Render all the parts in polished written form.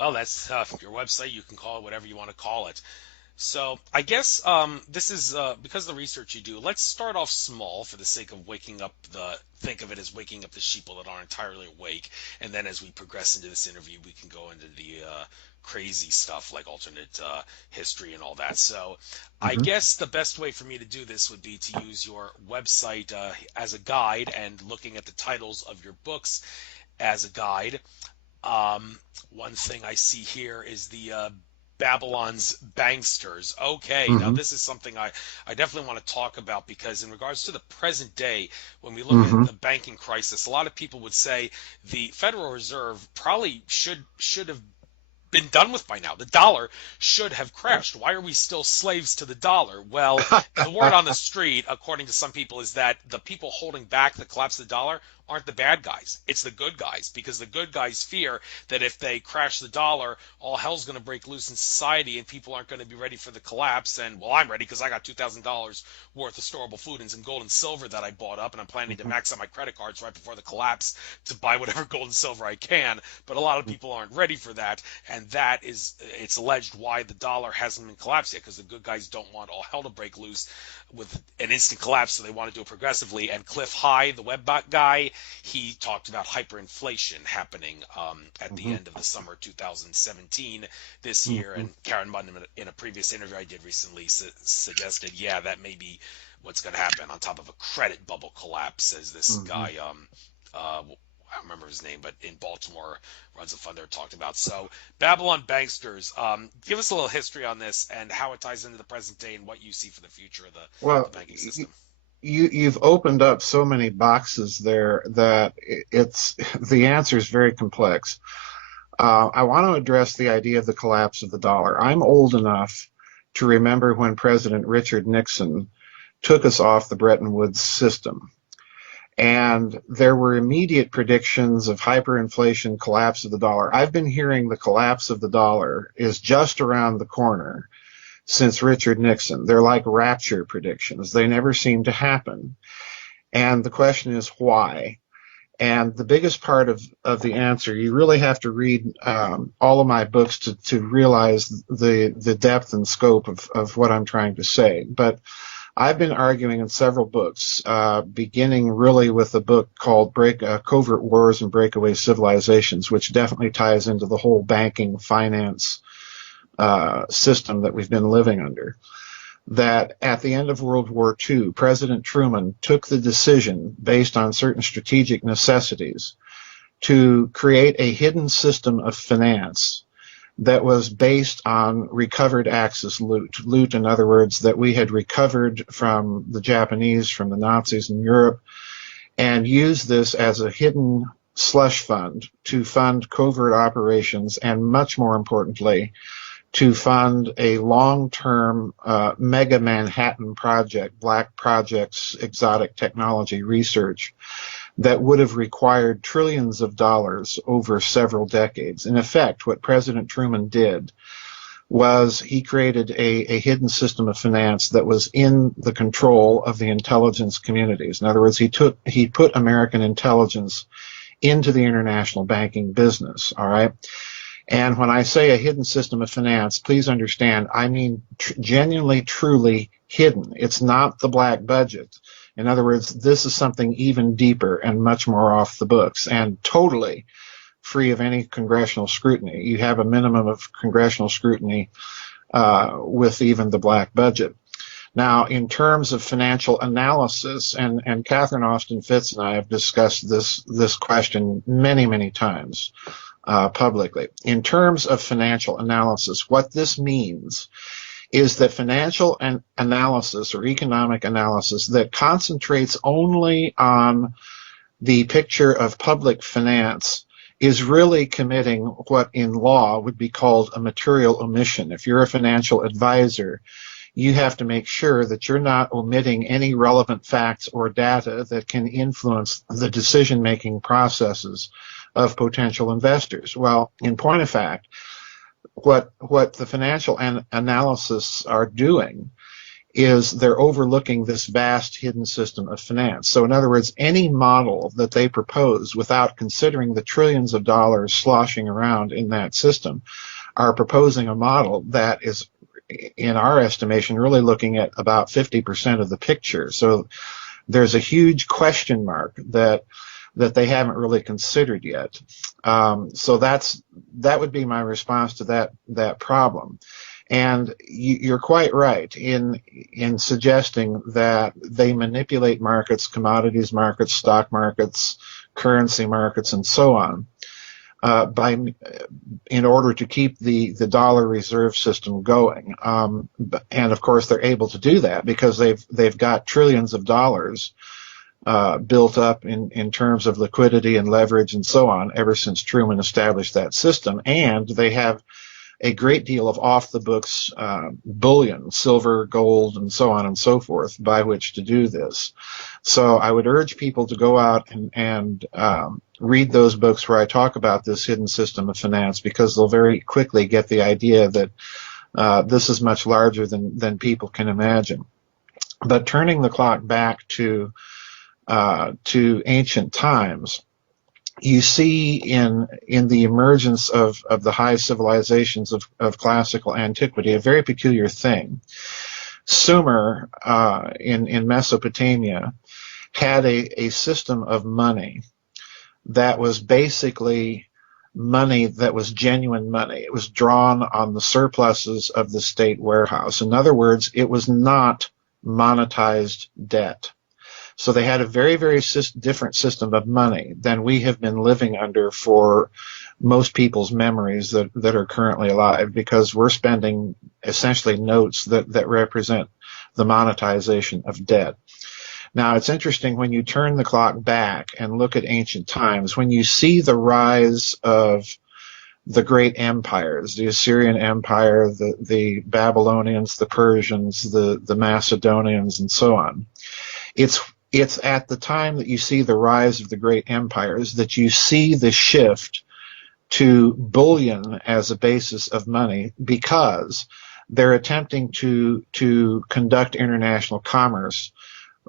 Well, that's your website. You can call it whatever you want to call it. So I guess this is because of the research you do. Let's start off small for the sake of waking up think of it as waking up the sheeple that aren't entirely awake, and then as we progress into this interview, we can go into the crazy stuff like alternate history and all that. So I Hmm. guess the best way for me to do this would be to use your website as a guide and looking at the titles of your books as a guide. Um, One thing I see here is the Babylon's banksters. Okay, now Hmm. this is something I definitely want to talk about because in regards to the present day, when we look at Hmm. the banking crisis, a lot of people would say the Federal Reserve probably should have been done with by now. The dollar should have crashed. Why are we still slaves to the dollar? Well, the word on the street, according to some people, is that the people holding back the collapse of the dollar aren't the bad guys. It's the good guys, because the good guys fear that if they crash the dollar, all hell's going to break loose in society and people aren't going to be ready for the collapse. And, well, I'm ready because I got $2,000 worth of storable food and some gold and silver that I bought up, and I'm planning to max out my credit cards right before the collapse to buy whatever gold and silver I can. But a lot of people aren't ready for that, and that is, it's alleged, why the dollar hasn't been collapsed yet, because the good guys don't want all hell to break loose with an instant collapse, so they want to do it progressively. And Cliff High, the web guy, he talked about hyperinflation happening at the Hmm. end of the summer 2017 this year. Hmm. And Karen Mundham, in a previous interview I did recently, suggested, yeah, that may be what's going to happen on top of a credit bubble collapse, as this Hmm. guy, I don't remember his name, but in Baltimore runs a fund they're talked about. So Babylon Banksters, give us a little history on this and how it ties into the present day and what you see for the future of the Well, banking system. you've opened up so many boxes there that it's the answer is very complex. I want to address the idea of the collapse of the dollar. I'm old enough to remember when President Richard Nixon took us off the Bretton Woods system. And there were immediate predictions of hyperinflation, collapse of the dollar. I've been hearing the collapse of the dollar is just around the corner since Richard Nixon. They're like rapture predictions. They never seem to happen. And the question is why? And the biggest part of the answer, you really have to read all of my books to realize the depth and scope of what I'm trying to say. But I've been arguing in several books, beginning really with a book called Covert Wars and Breakaway Civilizations, which definitely ties into the whole banking finance system that we've been living under. That at the end of World War II, President Truman took the decision, based on certain strategic necessities, to create a hidden system of finance that was based on recovered Axis loot. Loot, in other words, that we had recovered from the Japanese, from the Nazis in Europe, and used this as a hidden slush fund to fund covert operations and, much more importantly, to fund a long-term mega Manhattan project, black projects, exotic technology research that would have required trillions of dollars over several decades. In effect, what President Truman did was he created a hidden system of finance that was in the control of the intelligence communities. In other words, he put American intelligence into the international banking business. All right. And when I say a hidden system of finance, please understand, I mean genuinely, truly hidden. It's not the black budget. In other words, this is something even deeper and much more off the books and totally free of any congressional scrutiny. You have a minimum of congressional scrutiny with even the black budget. Now, in terms of financial analysis, and Catherine Austin Fitts and I have discussed this question many, many times publicly. In terms of financial analysis, what this means is that financial analysis or economic analysis that concentrates only on the picture of public finance is really committing what in law would be called a material omission. If you're a financial advisor, you have to make sure that you're not omitting any relevant facts or data that can influence the decision-making processes of potential investors. Well, in point of fact, what the financial analysis are doing is they're overlooking this vast hidden system of finance. So in other words, any model that they propose without considering the trillions of dollars sloshing around in that system are proposing a model that is, in our estimation, really looking at about 50% of the picture. So there's a huge question mark that they haven't really considered yet. So that would be my response to that problem. And you're quite right in suggesting that they manipulate markets, commodities markets, stock markets, currency markets, and so on, by in order to keep the dollar reserve system going. And of course, they're able to do that because they've got trillions of dollars built up in terms of liquidity and leverage and so on ever since Truman established that system. And they have a great deal of off-the-books bullion, silver, gold, and so on and so forth, by which to do this. So I would urge people to go out and read those books where I talk about this hidden system of finance, because they'll very quickly get the idea that this is much larger than people can imagine. But turning the clock back to ancient times, you see in the emergence of the high civilizations of classical antiquity a very peculiar thing. Sumer in Mesopotamia had a system of money that was basically money that was genuine money. It was drawn on the surpluses of the state warehouse. In other words, it was not monetized debt. So they had a very, very different system of money than we have been living under for most people's memories that are currently alive, because we're spending essentially notes that represent the monetization of debt. Now, it's interesting when you turn the clock back and look at ancient times, when you see the rise of the great empires, the Assyrian Empire, the Babylonians, the Persians, the Macedonians, and so on. It's at the time that you see the rise of the great empires that you see the shift to bullion as a basis of money, because they're attempting to conduct international commerce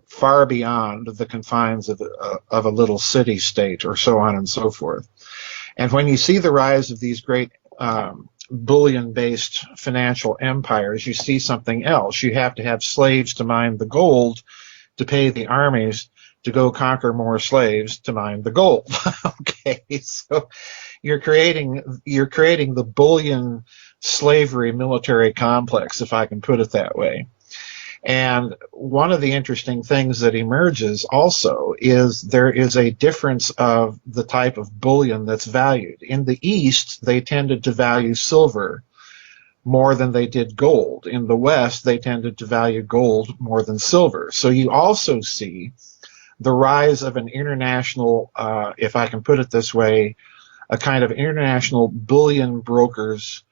far beyond the confines of a little city state, or so on and so forth. And when you see the rise of these great bullion-based financial empires, you see something else. You have to have slaves to mine the gold to pay the armies to go conquer more slaves to mine the gold. Okay, so you're creating the bullion slavery military complex, if I can put it that way. And one of the interesting things that emerges also is there is a difference of the type of bullion that's valued. In the East, they tended to value silver more than they did gold. In the West, they tended to value gold more than silver. So you also see the rise of an international, if I can put it this way, a kind of international bullion brokers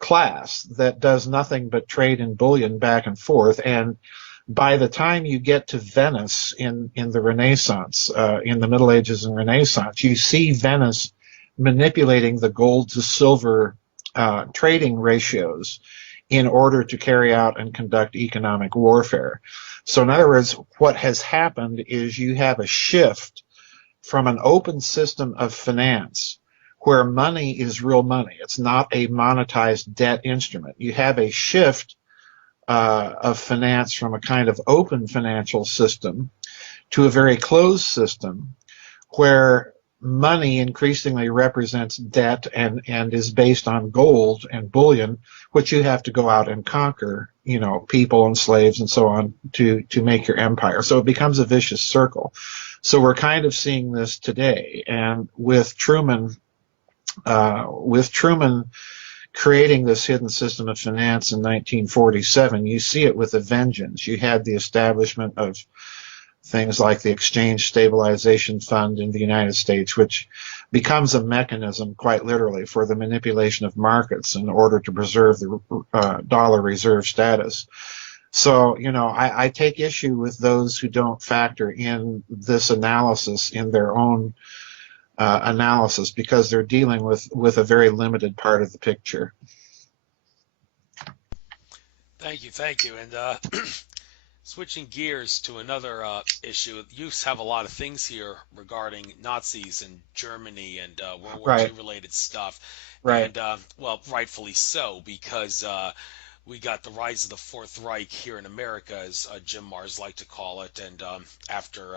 class that does nothing but trade in bullion back and forth. And by the time you get to Venice in the Renaissance, in the Middle Ages and Renaissance, you see Venice manipulating the gold to silver trading ratios in order to carry out and conduct economic warfare. So in other words, what has happened is you have a shift from an open system of finance where money is real money. It's not a monetized debt instrument. You have a shift of finance from a kind of open financial system to a very closed system where money increasingly represents debt and is based on gold and bullion, which you have to go out and conquer, people and slaves and so on to make your empire. So it becomes a vicious circle. So we're kind of seeing this today. And with Truman creating this hidden system of finance in 1947, you see it with a vengeance. You had the establishment of things like the Exchange Stabilization Fund in the United States, which becomes a mechanism, quite literally, for the manipulation of markets in order to preserve the dollar reserve status. So, I take issue with those who don't factor in this analysis in their own analysis, because they're dealing with a very limited part of the picture. Thank you. And Switching gears to another issue, you have a lot of things here regarding Nazis and Germany and World War II Right, related stuff, right. and well, rightfully so, because we got the rise of the Fourth Reich here in America, as Jim Mars liked to call it, and after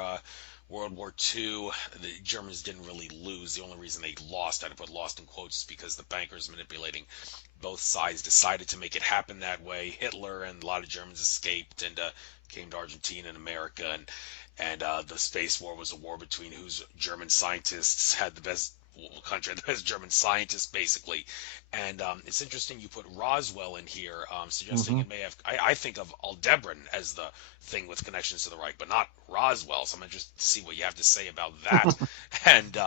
World War II, the Germans didn't really lose. The only reason they lost, I had to put lost in quotes, is because the bankers manipulating both sides decided to make it happen that way. Hitler and a lot of Germans escaped and came to Argentina and America, and the space war was a war between whose German scientists had the best country had the best German scientists, basically. And it's interesting you put Roswell in here, suggesting Hmm. it may have. I think of Aldebaran as the thing with connections to the Reich, but not Roswell. So I'm interested to see what you have to say about that. And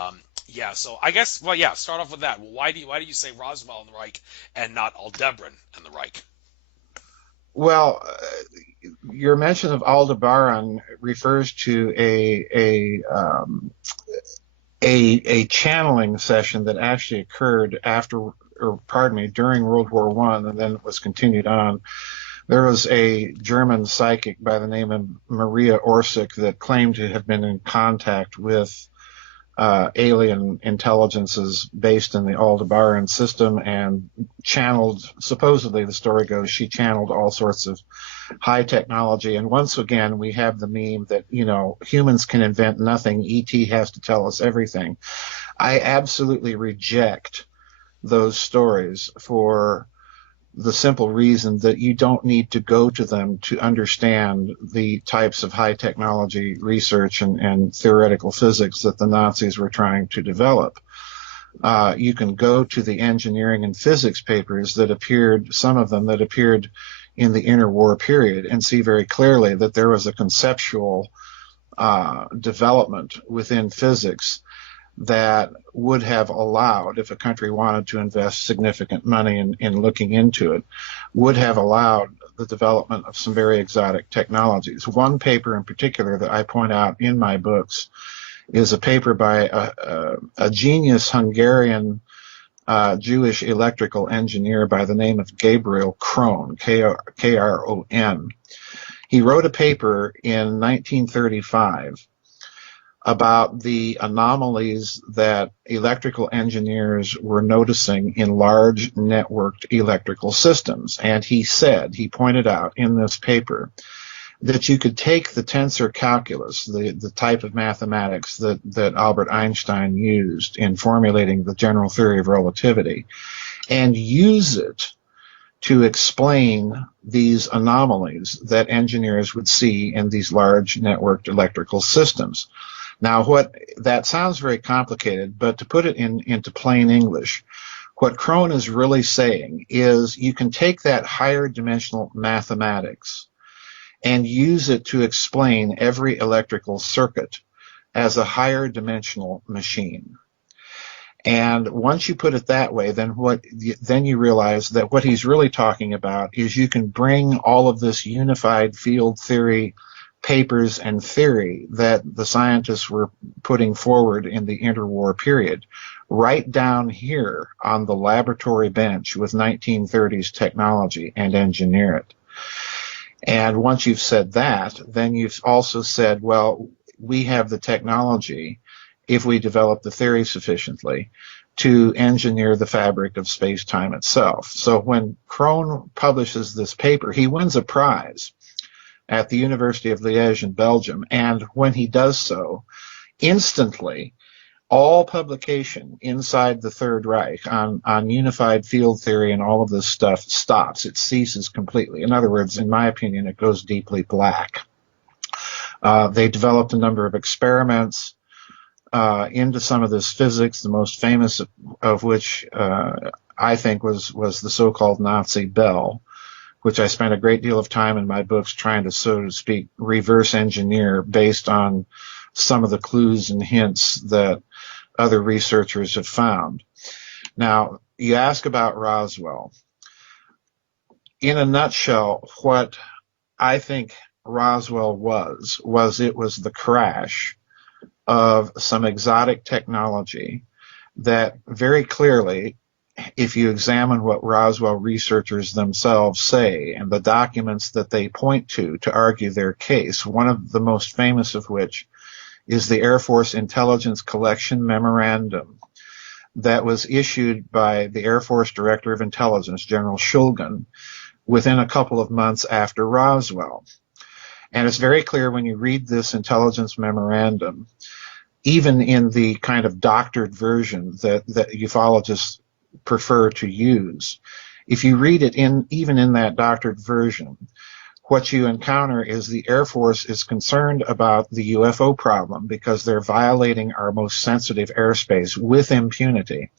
yeah, so I guess, well, yeah, start off with that. Well, why do you say Roswell and the Reich and not Aldebaran and the Reich? Well, your mention of Aldebaran refers to a channeling session that actually occurred after, or pardon me, during World War One, and then it was continued on. There was a German psychic by the name of Maria Orsic that claimed to have been in contact with alien intelligences based in the Aldebaran system and channeled, supposedly the story goes, she channeled all sorts of high technology. And once again, we have the meme that, humans can invent nothing. ET has to tell us everything. I absolutely reject those stories for the simple reason that you don't need to go to them to understand the types of high technology research and theoretical physics that the Nazis were trying to develop. You can go to the engineering and physics papers that appeared, some of them that appeared in the interwar period, and see very clearly that there was a conceptual development within physics that would have allowed, if a country wanted to invest significant money in looking into it, would have allowed the development of some very exotic technologies. One paper in particular that I point out in my books is a paper by a genius Hungarian Jewish electrical engineer by the name of Gabriel Kron, Kron. He wrote a paper in 1935 about the anomalies that electrical engineers were noticing in large networked electrical systems. And he pointed out in this paper that you could take the tensor calculus, the type of mathematics that Albert Einstein used in formulating the general theory of relativity, and use it to explain these anomalies that engineers would see in these large networked electrical systems. Now, what that sounds very complicated, but to put it into plain English, what Krohn is really saying is you can take that higher dimensional mathematics and use it to explain every electrical circuit as a higher dimensional machine. And once you put it that way, then you realize that what he's really talking about is you can bring all of this unified field theory papers and theory that the scientists were putting forward in the interwar period right down here on the laboratory bench with 1930s technology and engineer it. And once you've said that, then you've also said, well, we have the technology, if we develop the theory sufficiently, to engineer the fabric of space-time itself. So when Krohn publishes this paper, he wins a prize at the University of Liège in Belgium. And when he does so, instantly, all publication inside the Third Reich on unified field theory and all of this stuff stops. It ceases completely. In other words, in my opinion, it goes deeply black. They developed a number of experiments into some of this physics, the most famous of which I think was the so-called Nazi bell, which I spent a great deal of time in my books trying to, so to speak, reverse engineer based on some of the clues and hints that other researchers have found. Now, you ask about Roswell. In a nutshell, what I think Roswell was it was the crash of some exotic technology that very clearly if you examine what Roswell researchers themselves say and the documents that they point to argue their case, one of the most famous of which is the Air Force Intelligence Collection Memorandum that was issued by the Air Force Director of Intelligence, General Shulgin, within a couple of months after Roswell. And it's very clear when you read this intelligence memorandum, even in the kind of doctored version that ufologists prefer to use, if you read it even in that doctored version, what you encounter is the Air Force is concerned about the UFO problem because they're violating our most sensitive airspace with impunity.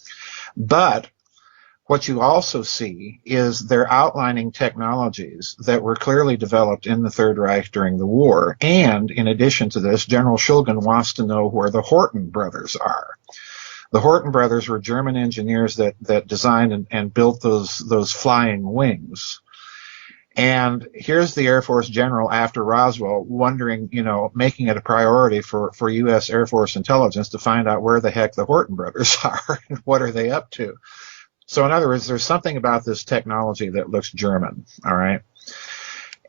But what you also see is they're outlining technologies that were clearly developed in the Third Reich during the war. And in addition to this, General Shulgin wants to know where the Horton brothers are. The Horton brothers were German engineers that designed and built those flying wings. And here's the Air Force general after Roswell wondering, making it a priority for U.S. Air Force intelligence to find out where the heck the Horton brothers are and what are they up to. So in other words, there's something about this technology that looks German, all right?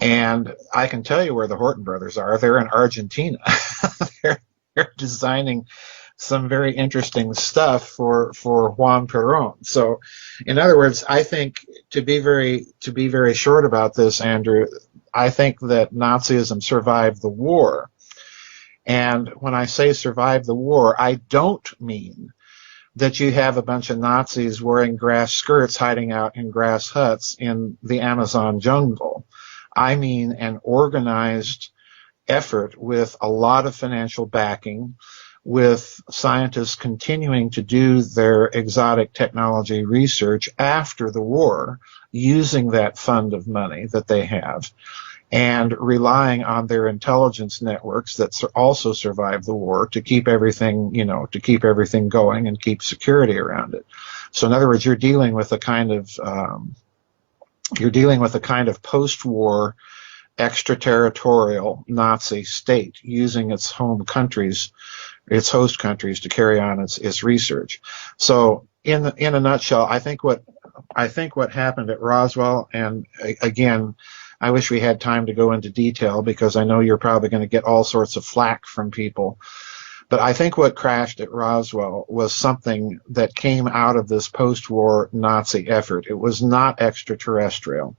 And I can tell you where the Horton brothers are. They're in Argentina. they're designing some very interesting stuff for Juan Perón. So in other words, I think to be very short about this, Andrew, I think that Nazism survived the war. And when I say survived the war, I don't mean that you have a bunch of Nazis wearing grass skirts hiding out in grass huts in the Amazon jungle. I mean an organized effort with a lot of financial backing, with scientists continuing to do their exotic technology research after the war, using that fund of money that they have, and relying on their intelligence networks that also survived the war to keep everything, going and keep security around it. So in other words, you're dealing with a kind of post-war extraterritorial Nazi state using its host countries to carry on its research. So in a nutshell, I think what happened at Roswell, and again, I wish we had time to go into detail because I know you're probably going to get all sorts of flack from people. But I think what crashed at Roswell was something that came out of this post-war Nazi effort. It was not extraterrestrial.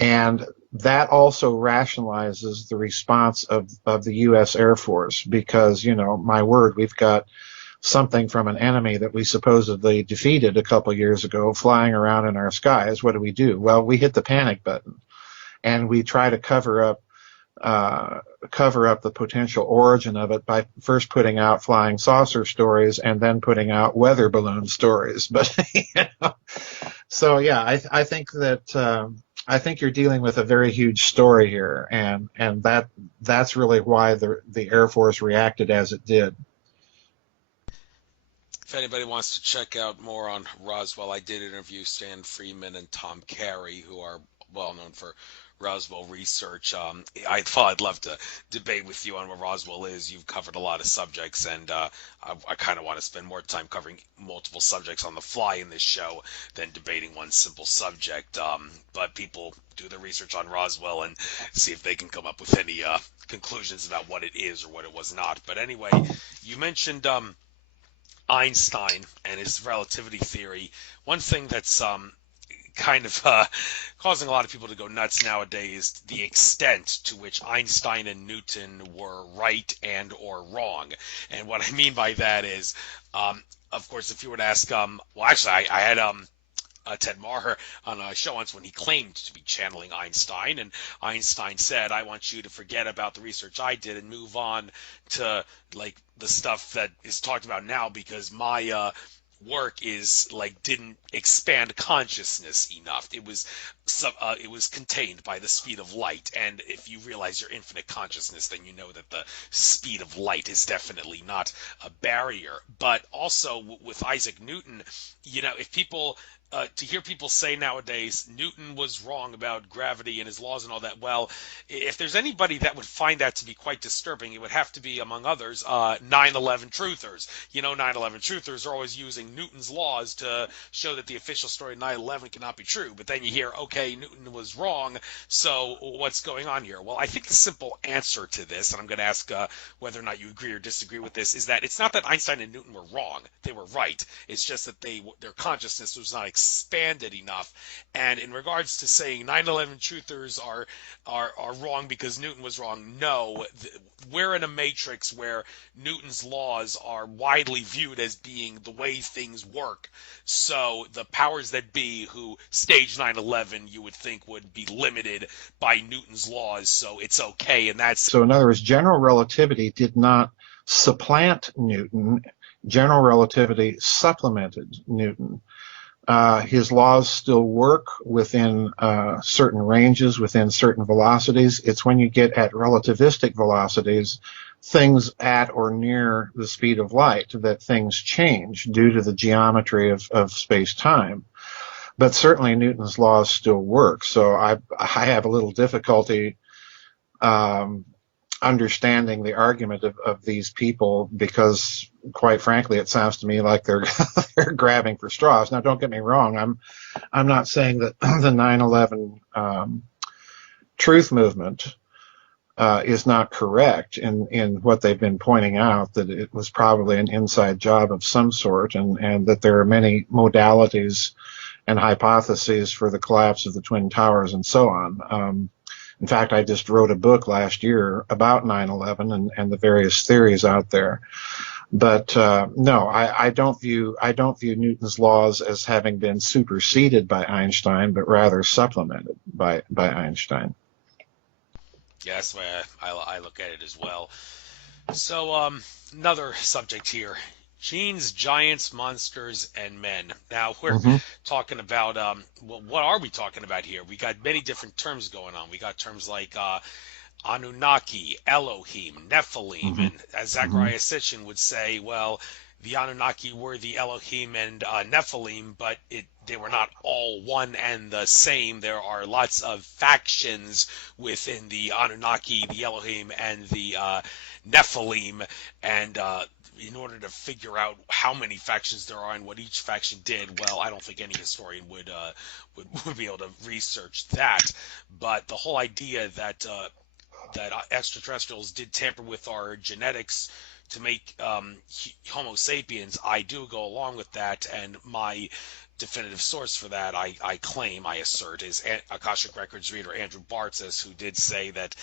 And that also rationalizes the response of the U.S. Air Force because, my word, we've got something from an enemy that we supposedly defeated a couple years ago flying around in our skies. What do? Well, we hit the panic button and we try to cover up the potential origin of it by first putting out flying saucer stories and then putting out weather balloon stories. But so yeah, I think that I think you're dealing with a very huge story here, and that's really why the Air Force reacted as it did. If anybody wants to check out more on Roswell, I did interview Stan Freeman and Tom Carey, who are well known for Roswell research. I'd love to debate with you on what Roswell is. You've covered a lot of subjects, and I kind of want to spend more time covering multiple subjects on the fly in this show than debating one simple subject. But people do their research on Roswell and see if they can come up with any conclusions about what it is or what it was not. But anyway, you mentioned Einstein and his relativity theory. One thing that's kind of causing a lot of people to go nuts nowadays, the extent to which Einstein and Newton were right and or wrong. And what I mean by that is, of course, if you were to ask, well, actually, I had Ted Maher on a show once when he claimed to be channeling Einstein, and Einstein said, I want you to forget about the research I did and move on to like the stuff that is talked about now because my work is like didn't expand consciousness enough. It was contained by the speed of light, and if you realize your infinite consciousness, then you know that the speed of light is definitely not a barrier. But also with Isaac Newton, if people to hear people say nowadays Newton was wrong about gravity and his laws and all that. Well, if there's anybody that would find that to be quite disturbing, it would have to be, among others, 9/11 truthers. 9/11 truthers are always using Newton's laws to show that the official story of 9/11 cannot be true. But then you hear, okay, Newton was wrong, so what's going on here? Well, I think the simple answer to this, and I'm going to ask whether or not you agree or disagree with this, is that it's not that Einstein and Newton were wrong; they were right. It's just that their consciousness was not expanded enough. And in regards to saying 9/11 truthers are wrong because Newton was wrong, no, we're in a matrix where Newton's laws are widely viewed as being the way things work. So the powers that be who staged 9/11, you would think, would be limited by Newton's laws. So it's okay, and that's So in other words, general relativity did not supplant Newton. General relativity supplemented Newton. His laws still work within certain ranges, within certain velocities. It's when you get at relativistic velocities, things at or near the speed of light, that things change due to the geometry of space-time. But certainly Newton's laws still work. So I have a little difficulty understanding the argument of these people, because quite frankly it sounds to me like they're they're grabbing for straws. Now don't get me wrong, I'm not saying that the 9/11 truth movement is not correct in what they've been pointing out, that it was probably an inside job of some sort, and that there are many modalities and hypotheses for the collapse of the Twin Towers and so on. In fact, I just wrote a book last year about 9/11 and the various theories out there. But no, I don't view Newton's laws as having been superseded by Einstein, but rather supplemented by Einstein. yeah, that's the way I look at it as well. So another subject here. Genes, giants, monsters, and men. Now we're Mm-hmm. talking about well, what are we talking about here? We got many different terms going on. We got terms like Anunnaki, Elohim, Nephilim, Mm-hmm. and as Mm-hmm. Zachariah Sitchin would say, well, the Anunnaki were the Elohim and Nephilim, but they were not all one and the same. There are lots of factions within the Anunnaki, the Elohim, and the Nephilim, and in order to figure out how many factions there are and what each faction did, well, I don't think any historian would be able to research that. But the whole idea that extraterrestrials did tamper with our genetics to make Homo sapiens, I do go along with that, and my definitive source for that, I assert, is Akashic Records reader Andrew Bartzis, who did say that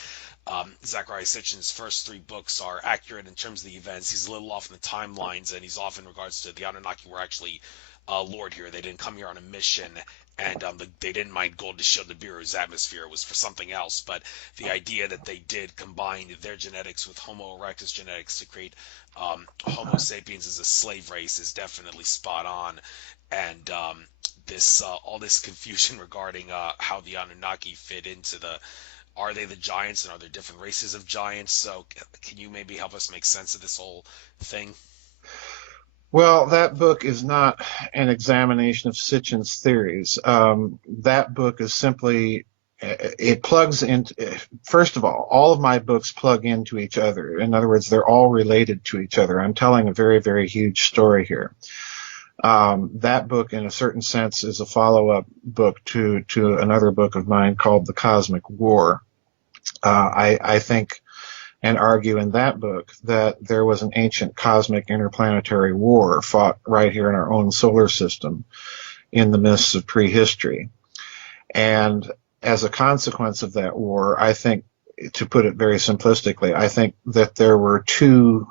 Zachariah Sitchin's first three books are accurate in terms of the events. He's a little off in the timelines, and he's off in regards to the Anunnaki were actually lured here. They didn't come here on a mission, and they didn't mine gold to shield the Nibiru's atmosphere. It was for something else. But the idea that they did combine their genetics with Homo erectus genetics to create Homo sapiens as a slave race is definitely spot on. And this all this confusion regarding how the Anunnaki fit into are they the giants, and are there different races of giants? So can you maybe help us make sense of this whole thing? Well, that book is not an examination of Sitchin's theories. That book is simply, it plugs into, first of all of my books plug into each other. In other words, they're all related to each other. I'm telling a very, very huge story here. That book, in a certain sense, is a follow-up book to another book of mine called The Cosmic War. I think and argue in that book that there was an ancient cosmic interplanetary war fought right here in our own solar system in the mists of prehistory. And as a consequence of that war, I think, to put it very simplistically, I think that there were two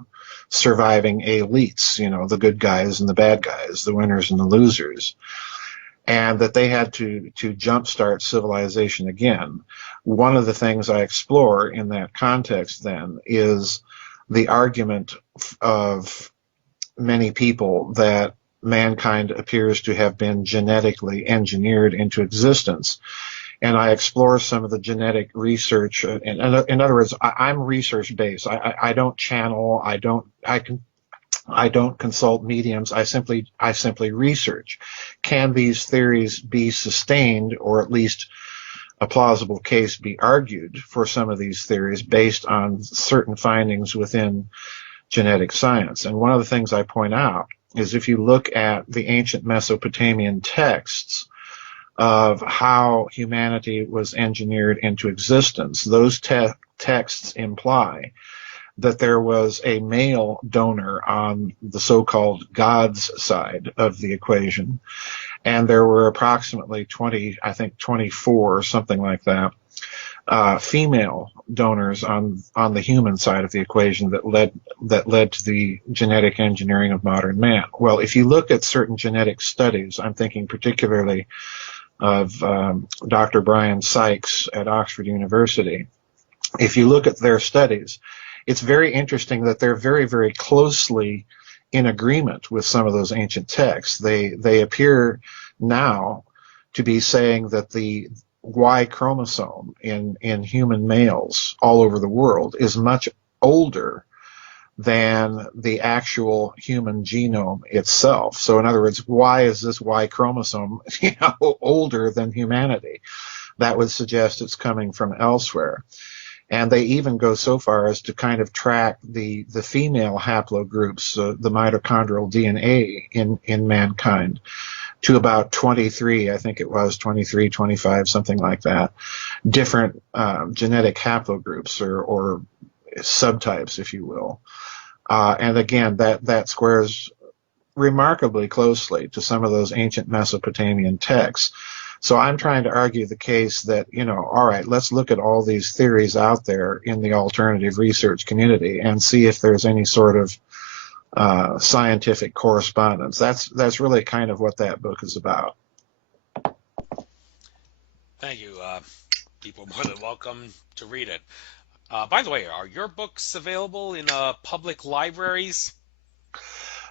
surviving elites, the good guys and the bad guys, the winners and the losers, and that they had to jumpstart civilization again. One of the things I explore in that context then is the argument of many people that mankind appears to have been genetically engineered into existence. And I explore some of the genetic research. In other words, I'm research based. I don't channel. I don't consult mediums. I simply research. Can these theories be sustained, or at least a plausible case be argued for some of these theories based on certain findings within genetic science? And one of the things I point out is, if you look at the ancient Mesopotamian texts of how humanity was engineered into existence, those texts imply that there was a male donor on the so-called God's side of the equation, and there were approximately 20, I think 24, something like that, female donors on the human side of the equation that led to the genetic engineering of modern man. Well, if you look at certain genetic studies, I'm thinking particularly of Dr. Brian Sykes at Oxford University. If you look at their studies, it's very interesting that they're very, very closely in agreement with some of those ancient texts. They appear now to be saying that the Y chromosome in human males all over the world is much older than the actual human genome itself. So in other words, why is this Y chromosome older than humanity? That would suggest it's coming from elsewhere. And they even go so far as to kind of track the female haplogroups, the mitochondrial DNA in mankind, to about 23, I think it was 23, 25, something like that, different genetic haplogroups or subtypes, if you will. And again, that squares remarkably closely to some of those ancient Mesopotamian texts. So I'm trying to argue the case that, all right, let's look at all these theories out there in the alternative research community and see if there's any sort of scientific correspondence. That's really kind of what that book is about. Thank you. People are more than welcome to read it. By the way, are your books available in public libraries?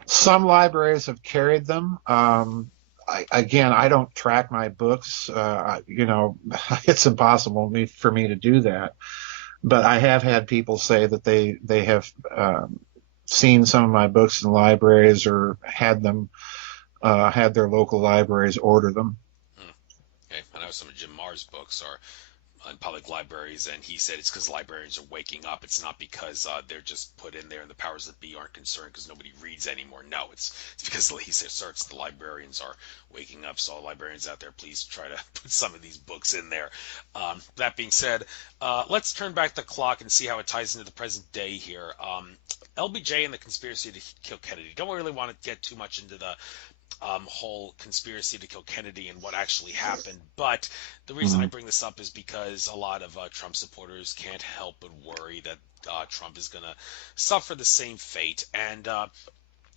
Some libraries have carried them. I don't track my books. It's impossible for me to do that. But I have had people say that they have seen some of my books in libraries, or had their local libraries order them. Okay. I know some of Jim Marr's books are in public libraries, and he said it's because librarians are waking up. It's not because they're just put in there and the powers that be aren't concerned because nobody reads anymore. No, it's because he asserts the librarians are waking up. So all librarians out there, please try to put some of these books in there. That being said, let's turn back the clock and see how it ties into the present day here. LBJ and the conspiracy to kill Kennedy. Don't really want to get too much into the whole conspiracy to kill Kennedy and what actually happened. But the reason I bring this up is because a lot of Trump supporters can't help but worry that Trump is going to suffer the same fate. And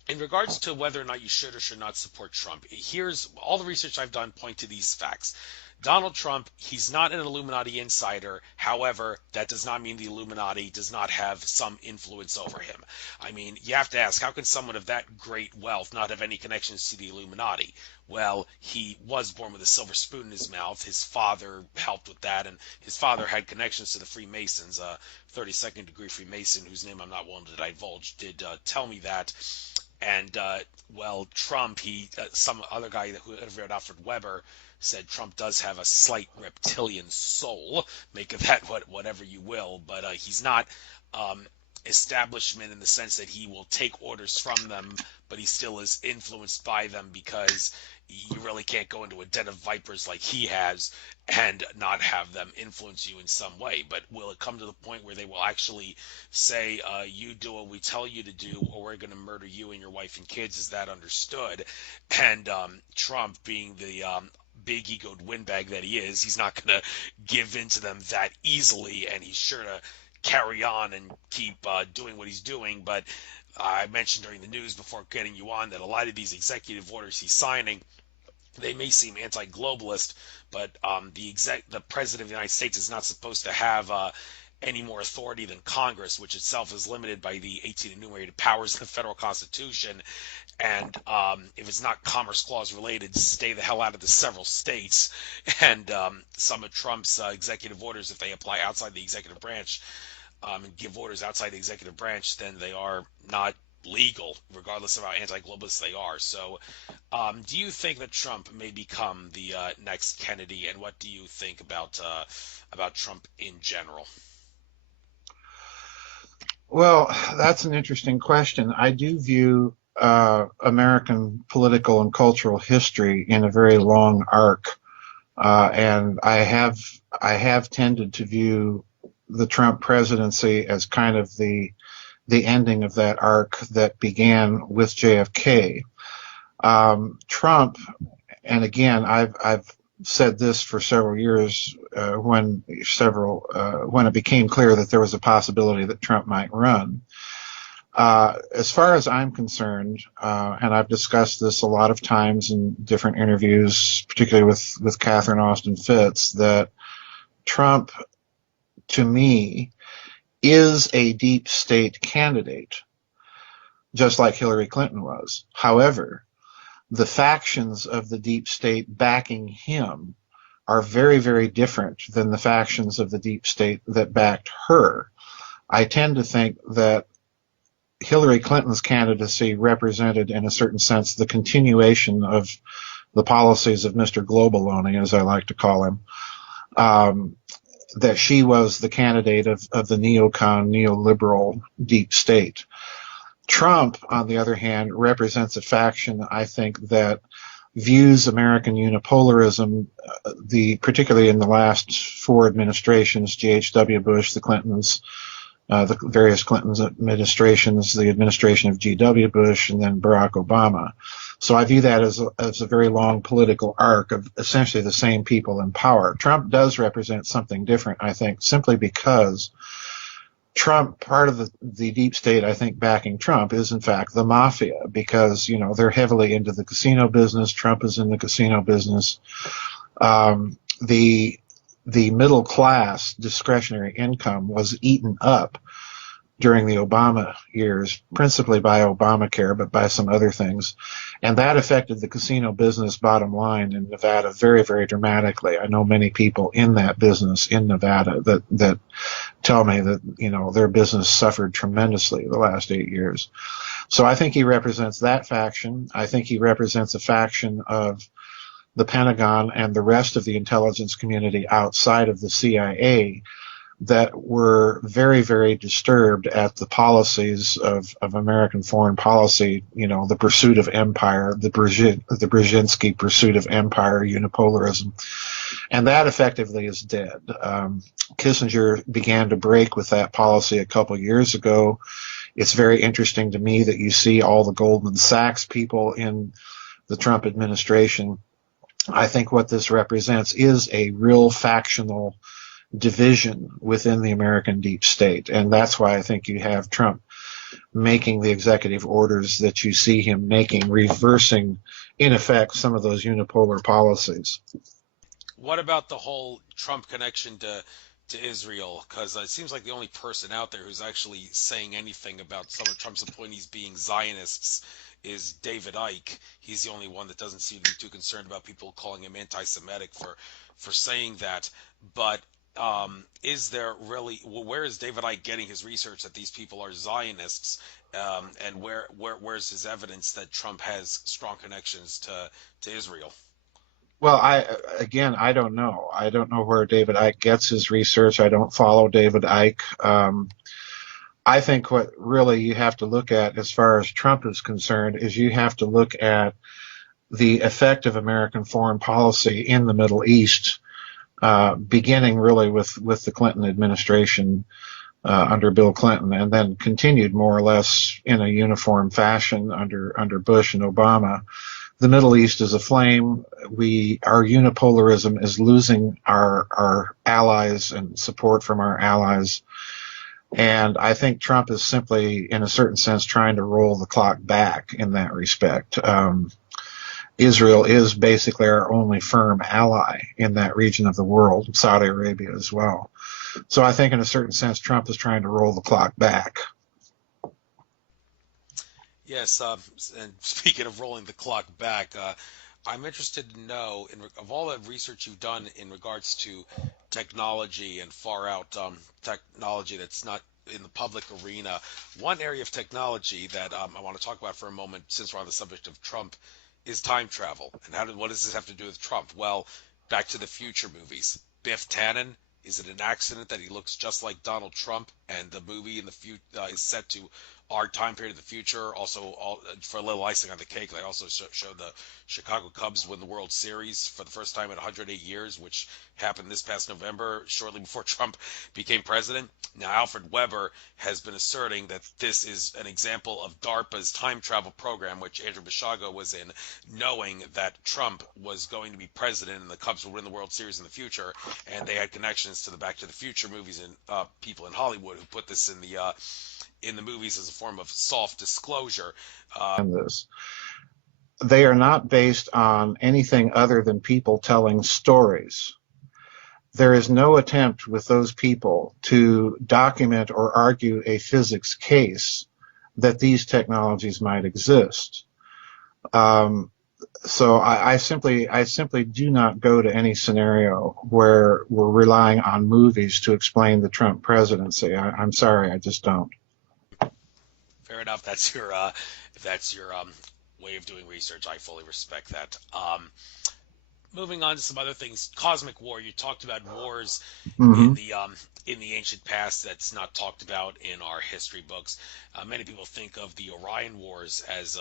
in regards to whether or not you should or should not support Trump, here's all the research I've done point to these facts. Donald Trump, he's not an Illuminati insider. However, that does not mean the Illuminati does not have some influence over him. I mean, you have to ask, how can someone of that great wealth not have any connections to the Illuminati? Well, he was born with a silver spoon in his mouth. His father helped with that, and his father had connections to the Freemasons. 32nd degree Freemason, whose name I'm not willing to divulge, did tell me that. And, Trump, some other guy who interviewed Alfred Weber, said Trump does have a slight reptilian soul. Make of that whatever you will, but he's not establishment in the sense that he will take orders from them, but he still is influenced by them, because you really can't go into a den of vipers like he has and not have them influence you in some way. But will it come to the point where they will actually say, you do what we tell you to do, or we're going to murder you and your wife and kids? Is that understood? And Trump, being the big egoed windbag that he is, he's not going to give in to them that easily, and he's sure to carry on and keep doing what he's doing. But I mentioned during the news before getting you on that a lot of these executive orders he's signing, they may seem anti-globalist, but the president of the United States is not supposed to have any more authority than Congress, which itself is limited by the 18 enumerated powers in the federal Constitution. And if it's not Commerce Clause related, stay the hell out of the several states. And some of Trump's executive orders, if they apply outside the executive branch and give orders outside the executive branch, then they are not legal, regardless of how anti-globalist they are. So, do you think that Trump may become the next Kennedy, and what do you think about Trump in general? Well, that's an interesting question. I do view American political and cultural history in a very long arc, and I have tended to view the Trump presidency as kind of the ending of that arc that began with JFK. Trump, and again, I've said this for several years when it became clear that there was a possibility that Trump might run. As far as I'm concerned, and I've discussed this a lot of times in different interviews, particularly with Catherine Austin Fitts, that Trump, to me, is a deep state candidate, just like Hillary Clinton was. However, the factions of the deep state backing him are very, very different than the factions of the deep state that backed her. I tend to think that Hillary Clinton's candidacy represented, in a certain sense, the continuation of the policies of Mr. Globaloney, as I like to call him, um, that she was the candidate of the neocon, neoliberal deep state. Trump, on the other hand, represents a faction, I think, that views American unipolarism, particularly in the last four administrations, G.H.W. Bush, the Clintons, the various Clinton administrations, the administration of G.W. Bush, and then Barack Obama. So I view that as a very long political arc of essentially the same people in power. Trump does represent something different, I think, simply because Trump, part of the deep state, I think, backing Trump is in fact the mafia because, they're heavily into the casino business. Trump is in the casino business. The middle class discretionary income was eaten up during the Obama years, principally by Obamacare, but by some other things. And that affected the casino business bottom line in Nevada very, very dramatically. I know many people in that business in Nevada that tell me that, their business suffered tremendously the last 8 years. So I think he represents that faction. I think he represents a faction of the Pentagon and the rest of the intelligence community outside of the CIA that were very, very disturbed at the policies of American foreign policy, the pursuit of empire, the Brzezinski pursuit of empire, unipolarism. And that effectively is dead. Kissinger began to break with that policy a couple of years ago. It's very interesting to me that you see all the Goldman Sachs people in the Trump administration. I think what this represents is a real factional division within the American deep state. And that's why I think you have Trump making the executive orders that you see him making, reversing, in effect, some of those unipolar policies. What about the whole Trump connection to Israel? Because it seems like the only person out there who's actually saying anything about some of Trump's appointees being Zionists is David Icke. He's the only one that doesn't seem to be too concerned about people calling him anti-Semitic for saying that. But is there really? Well, where is David Icke getting his research that these people are Zionists? And where's his evidence that Trump has strong connections to Israel? Well, I don't know. I don't know where David Icke gets his research. I don't follow David Icke. I think what really you have to look at as far as Trump is concerned is you have to look at the effect of American foreign policy in the Middle East, beginning really with the Clinton administration under Bill Clinton, and then continued more or less in a uniform fashion under Bush and Obama. The Middle East is aflame. Our unipolarism is losing our allies and support from our allies. And I think Trump is simply, in a certain sense, trying to roll the clock back in that respect. Israel is basically our only firm ally in that region of the world, Saudi Arabia as well. So I think in a certain sense, Trump is trying to roll the clock back. Yes, and speaking of rolling the clock back, I'm interested to know, of all the research you've done in regards to technology and far out technology that's not in the public arena. One area of technology that I want to talk about for a moment, since we're on the subject of Trump, is time travel. And what does this have to do with Trump? Well, Back to the Future movies. Biff Tannen. Is it an accident that he looks just like Donald Trump, and the movie in the future is set to our time period of the future? Also, for a little icing on the cake, they also showed the Chicago Cubs win the World Series for the first time in 108 years, which happened this past November, shortly before Trump became president. Now, Alfred Weber has been asserting that this is an example of DARPA's time travel program, which Andrew Basiago was in, knowing that Trump was going to be president and the Cubs would win the World Series in the future, and they had connections to the Back to the Future movies and people in Hollywood who put this in the movies as a form of soft disclosure. And this, they are not based on anything other than people telling stories. There is no attempt with those people to document or argue a physics case that these technologies might exist. So I simply do not go to any scenario where we're relying on movies to explain the Trump presidency. I'm sorry, I just don't. Fair enough. If that's your way of doing research, I fully respect that. Moving on to some other things, cosmic war. You talked about wars Mm-hmm. in the ancient past that's not talked about in our history books. Many people think of the Orion Wars as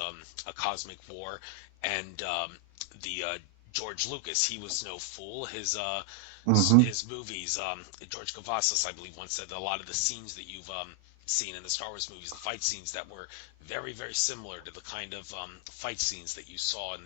a cosmic war, and the George Lucas. He was no fool. Mm-hmm. His movies. George Cavazos, I believe, once said that a lot of the scenes that you've seen in the Star Wars movies, the fight scenes that were very, very similar to the kind of fight scenes that you saw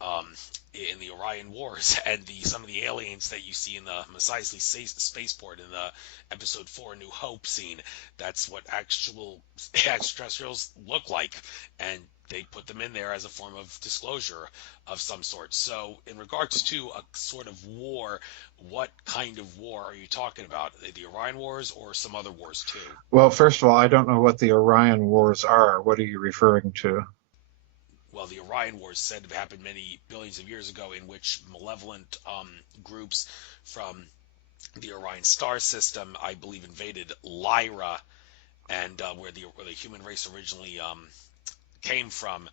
um, in the Orion Wars, and some of the aliens that you see in the Mos Eisley spaceport in the Episode 4 New Hope scene. That's what actual extraterrestrials look like, and they put them in there as a form of disclosure of some sort. So, in regards to a sort of war, what kind of war are you talking about? The Orion Wars or some other wars too? Well, first of all, I don't know what the Orion Wars are. What are you referring to? Well, the Orion Wars said to have happened many billions of years ago, in which malevolent groups from the Orion star system, I believe, invaded Lyra, and where the human race originally came from,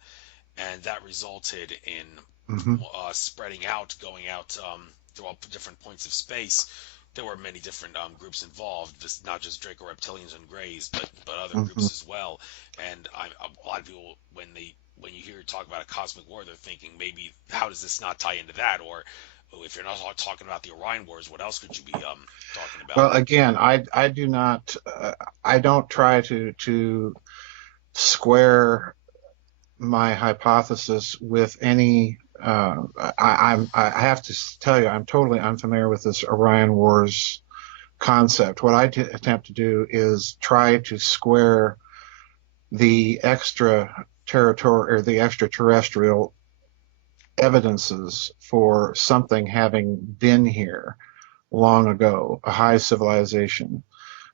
and that resulted in Mm-hmm. spreading out, going out through all different points of space. There were many different groups involved, not just Draco reptilians and Greys, but other Mm-hmm. groups as well. And a lot of people, when you hear talk about a cosmic war, they're thinking maybe how does this not tie into that? Or if you're not talking about the Orion Wars, what else could you be talking about? Well, again, I do not I don't try to square my hypothesis with any. I have to tell you, I'm totally unfamiliar with this Orion Wars concept. What attempt to do is try to square the extra territorial or the extraterrestrial evidences for something having been here long ago, a high civilization,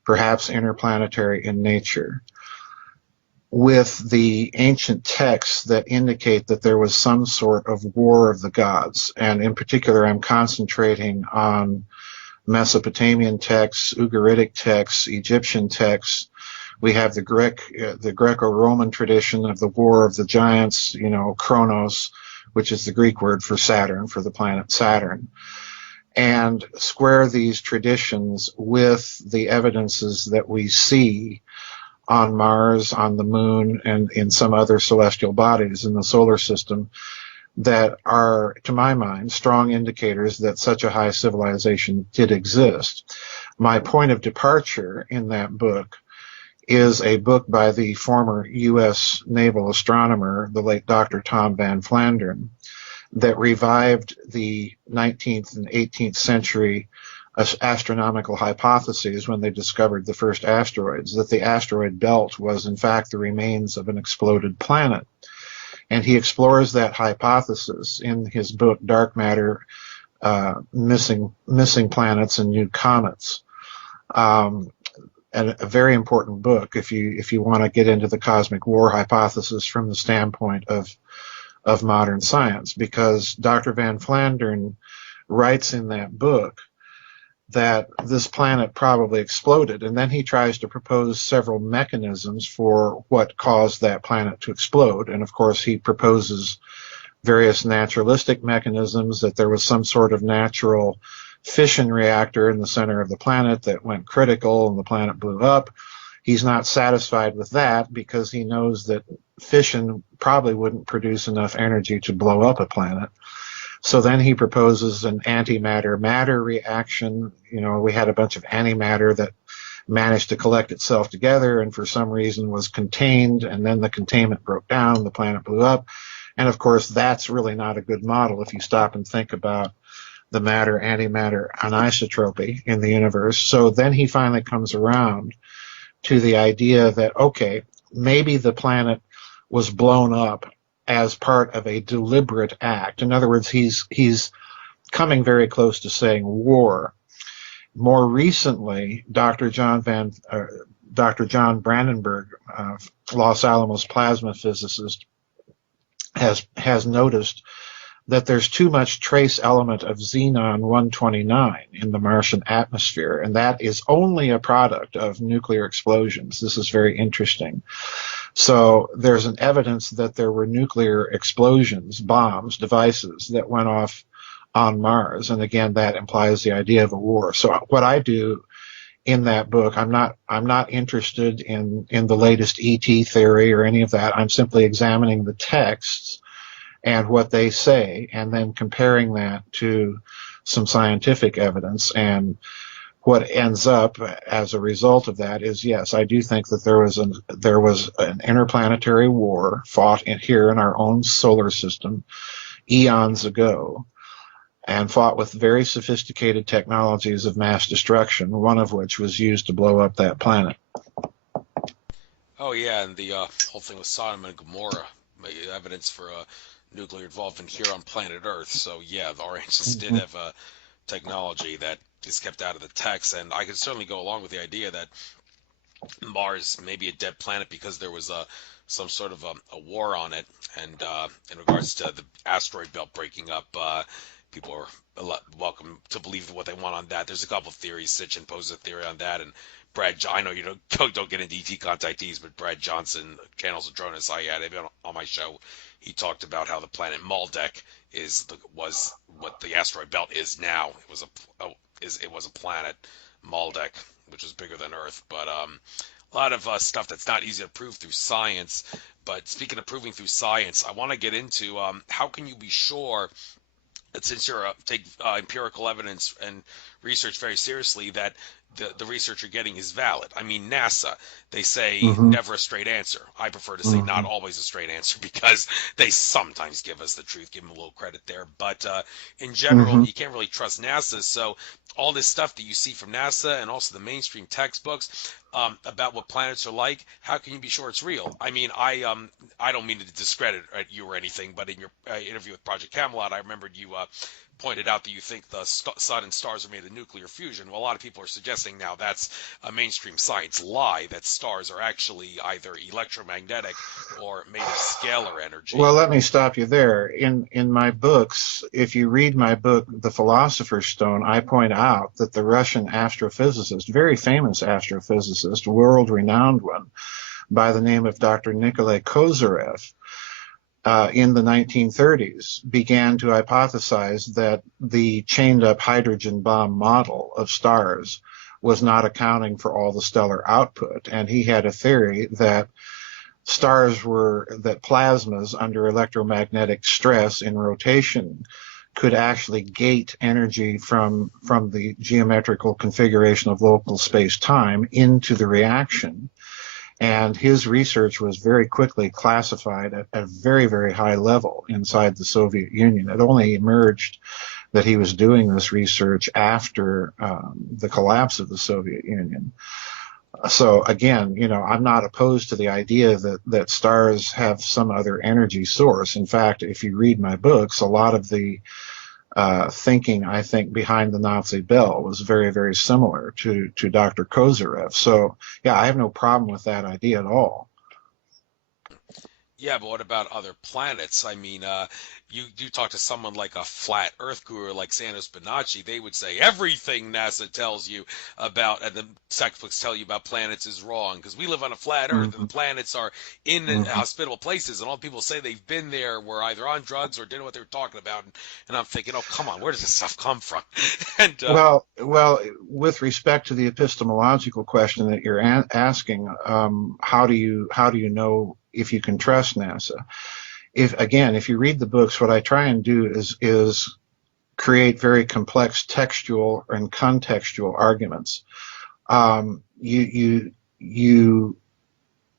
perhaps interplanetary in nature, with the ancient texts that indicate that there was some sort of war of the gods. And in particular, I'm concentrating on Mesopotamian texts, Ugaritic texts, Egyptian texts. We have the Greco-Roman tradition of the war of the giants, Kronos, which is the Greek word for Saturn, for the planet Saturn, and square these traditions with the evidences that we see on Mars, on the moon, and in some other celestial bodies in the solar system that are, to my mind, strong indicators that such a high civilization did exist. My point of departure in that book is a book by the former U.S. naval astronomer, the late Dr. Tom Van Flandern, that revived the 19th and 18th century astronomical hypotheses when they discovered the first asteroids, that the asteroid belt was in fact the remains of an exploded planet. And he explores that hypothesis in his book, Dark Matter, Missing Planets and New Comets. And a very important book if you want to get into the cosmic war hypothesis from the standpoint of modern science, because Dr. Van Flandern writes in that book that this planet probably exploded. And then he tries to propose several mechanisms for what caused that planet to explode. And of course, he proposes various naturalistic mechanisms, that there was some sort of natural fission reactor in the center of the planet that went critical and the planet blew up. He's not satisfied with that because he knows that fission probably wouldn't produce enough energy to blow up a planet. So then he proposes an antimatter-matter reaction. You know, we had a bunch of antimatter that managed to collect itself together and for some reason was contained, and then the containment broke down, the planet blew up. And of course, that's really not a good model if you stop and think about the matter-antimatter anisotropy in the universe. So then he finally comes around to the idea that, okay, maybe the planet was blown up as part of a deliberate act. In other words, he's coming very close to saying war. More recently, Dr. John Brandenburg, Los Alamos plasma physicist, has noticed that there's too much trace element of xenon 129 in the Martian atmosphere, and that is only a product of nuclear explosions. This is very interesting. So there's an evidence that there were nuclear explosions, bombs, devices that went off on Mars, and again, that implies the idea of a war. So what I do in that book, I'm not interested in the latest ET theory or any of that. I'm simply examining the texts and what they say, and then comparing that to some scientific evidence. And what ends up as a result of that is, yes, I do think that there was an interplanetary war fought here in our own solar system eons ago, and fought with very sophisticated technologies of mass destruction, one of which was used to blow up that planet. Oh yeah, and the whole thing with Sodom and Gomorrah, evidence for nuclear involvement here on planet Earth. So yeah, our ancients did have technology that is kept out of the text, and I could certainly go along with the idea that Mars may be a dead planet because there was some sort of a war on it. And in regards to the asteroid belt breaking up, people are welcome to believe what they want on that. There's a couple of theories. Sitchin poses a theory on that, and I know you don't get into ET contactees, but Brad Johnson, Channels of Dronus, I had him on my show. He talked about how the planet Maldek was what the asteroid belt is now. It was a planet, Maldek, which is bigger than Earth. But a lot of stuff that's not easy to prove through science. But speaking of proving through science, I want to get into how can you be sure that, since you're take empirical evidence and research very seriously, that the research you're getting is valid. I mean, NASA, they say never a straight answer. I prefer to say not always a straight answer because they sometimes give us the truth, give them a little credit there. But in general, you can't really trust NASA. So all this stuff that you see from NASA and also the mainstream textbooks about what planets are like, how can you be sure it's real? I mean, I don't mean to discredit you or anything, but in your interview with Project Camelot, I remembered you pointed out that you think the sun and stars are made of nuclear fusion. Well, a lot of people are suggesting now that's a mainstream science lie, that stars are actually either electromagnetic or made of scalar energy. Well, let me stop you there. In my books, if you read my book, The Philosopher's Stone, I point out that the Russian astrophysicist, very famous astrophysicist, world-renowned one, by the name of Dr. Nikolai Kozyrev, in the 1930s, began to hypothesize that the chained-up hydrogen bomb model of stars was not accounting for all the stellar output. And he had a theory that plasmas under electromagnetic stress in rotation could actually gate energy from the geometrical configuration of local space-time into the reaction. And his research was very quickly classified at a very, very high level inside the Soviet Union. It only emerged that he was doing this research after the collapse of the Soviet Union. So again, I'm not opposed to the idea that stars have some other energy source. In fact, if you read my books, a lot of the thinking, I think, behind the Nazi bell was very, very similar to Dr. Kozyrev. So, yeah, I have no problem with that idea at all. Yeah, but what about other planets? I mean, you talk to someone like a flat Earth guru like Santos Bonacci, they would say everything NASA tells you about and the textbooks tell you about planets is wrong because we live on a flat Earth and the Hmm. planets are in Hmm. hospitable places, and all people say they've been there were either on drugs or didn't know what they were talking about. And I'm thinking, oh, come on, where does this stuff come from? And Well, with respect to the epistemological question that you're asking, how do you know if you can trust NASA? If you read the books, what I try and do is create very complex textual and contextual arguments. You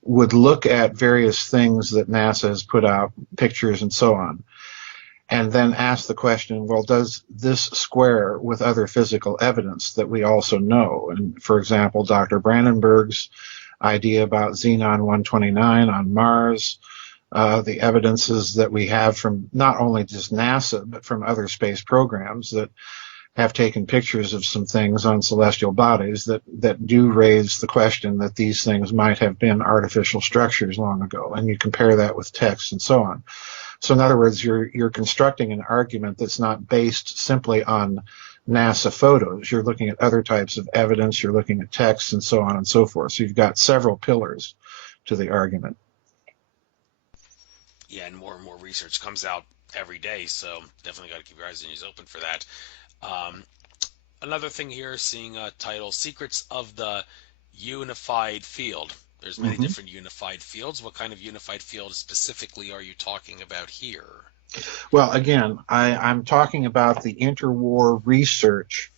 would look at various things that NASA has put out, pictures and so on, and then ask the question, well, does this square with other physical evidence that we also know? And for example, Dr. Brandenburg's idea about Xenon 129 on Mars, the evidences that we have from not only just NASA, but from other space programs that have taken pictures of some things on celestial bodies that do raise the question that these things might have been artificial structures long ago. And you compare that with text and so on. So in other words, you're constructing an argument that's not based simply on NASA photos. You're looking at other types of evidence, you're looking at texts and so on and so forth. So you've got several pillars to the argument. yeah, and more research comes out every day, so definitely got to keep your eyes and ears open for that. Um, Another thing here, seeing a title, Secrets of the Unified Field. There's many Mm-hmm. different unified fields. What kind of unified field specifically are you talking about here? Well, again, I'm talking about the interwar research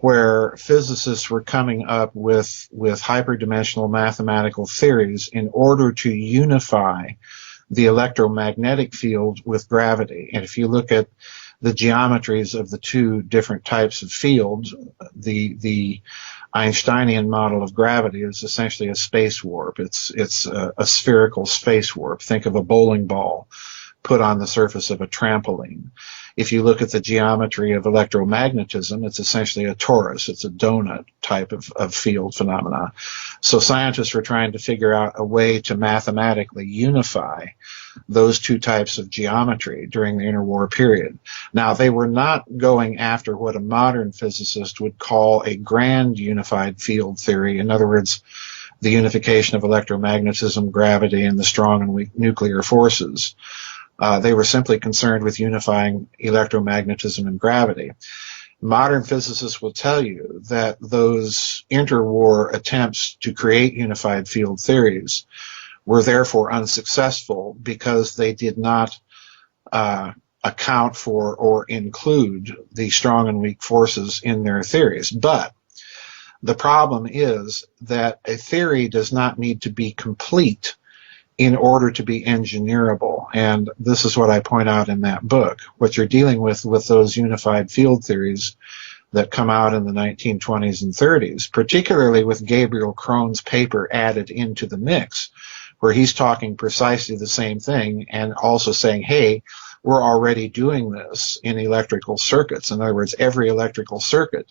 where physicists were coming up with hyperdimensional mathematical theories in order to unify the electromagnetic field with gravity. And if you look at the geometries of the two different types of fields, the Einsteinian model of gravity is essentially a space warp. It's a spherical space warp. Think of a bowling ball put on the surface of a trampoline. If you look at the geometry of electromagnetism, it's essentially a torus. It's a donut type of field phenomena. So scientists were trying to figure out a way to mathematically unify those two types of geometry during the interwar period. Now, they were not going after what a modern physicist would call a grand unified field theory. In other words, the unification of electromagnetism, gravity, and the strong and weak nuclear forces. They were simply concerned with unifying electromagnetism and gravity. Modern physicists will tell you that those interwar attempts to create unified field theories were therefore unsuccessful because they did not account for or include the strong and weak forces in their theories. But the problem is that a theory does not need to be complete in order to be engineerable. And this is what I point out in that book. What you're dealing with those unified field theories that come out in the 1920s and 30s, particularly with Gabriel Krone's paper added into the mix, where he's talking precisely the same thing and also saying, hey, we're already doing this in electrical circuits. In other words, every electrical circuit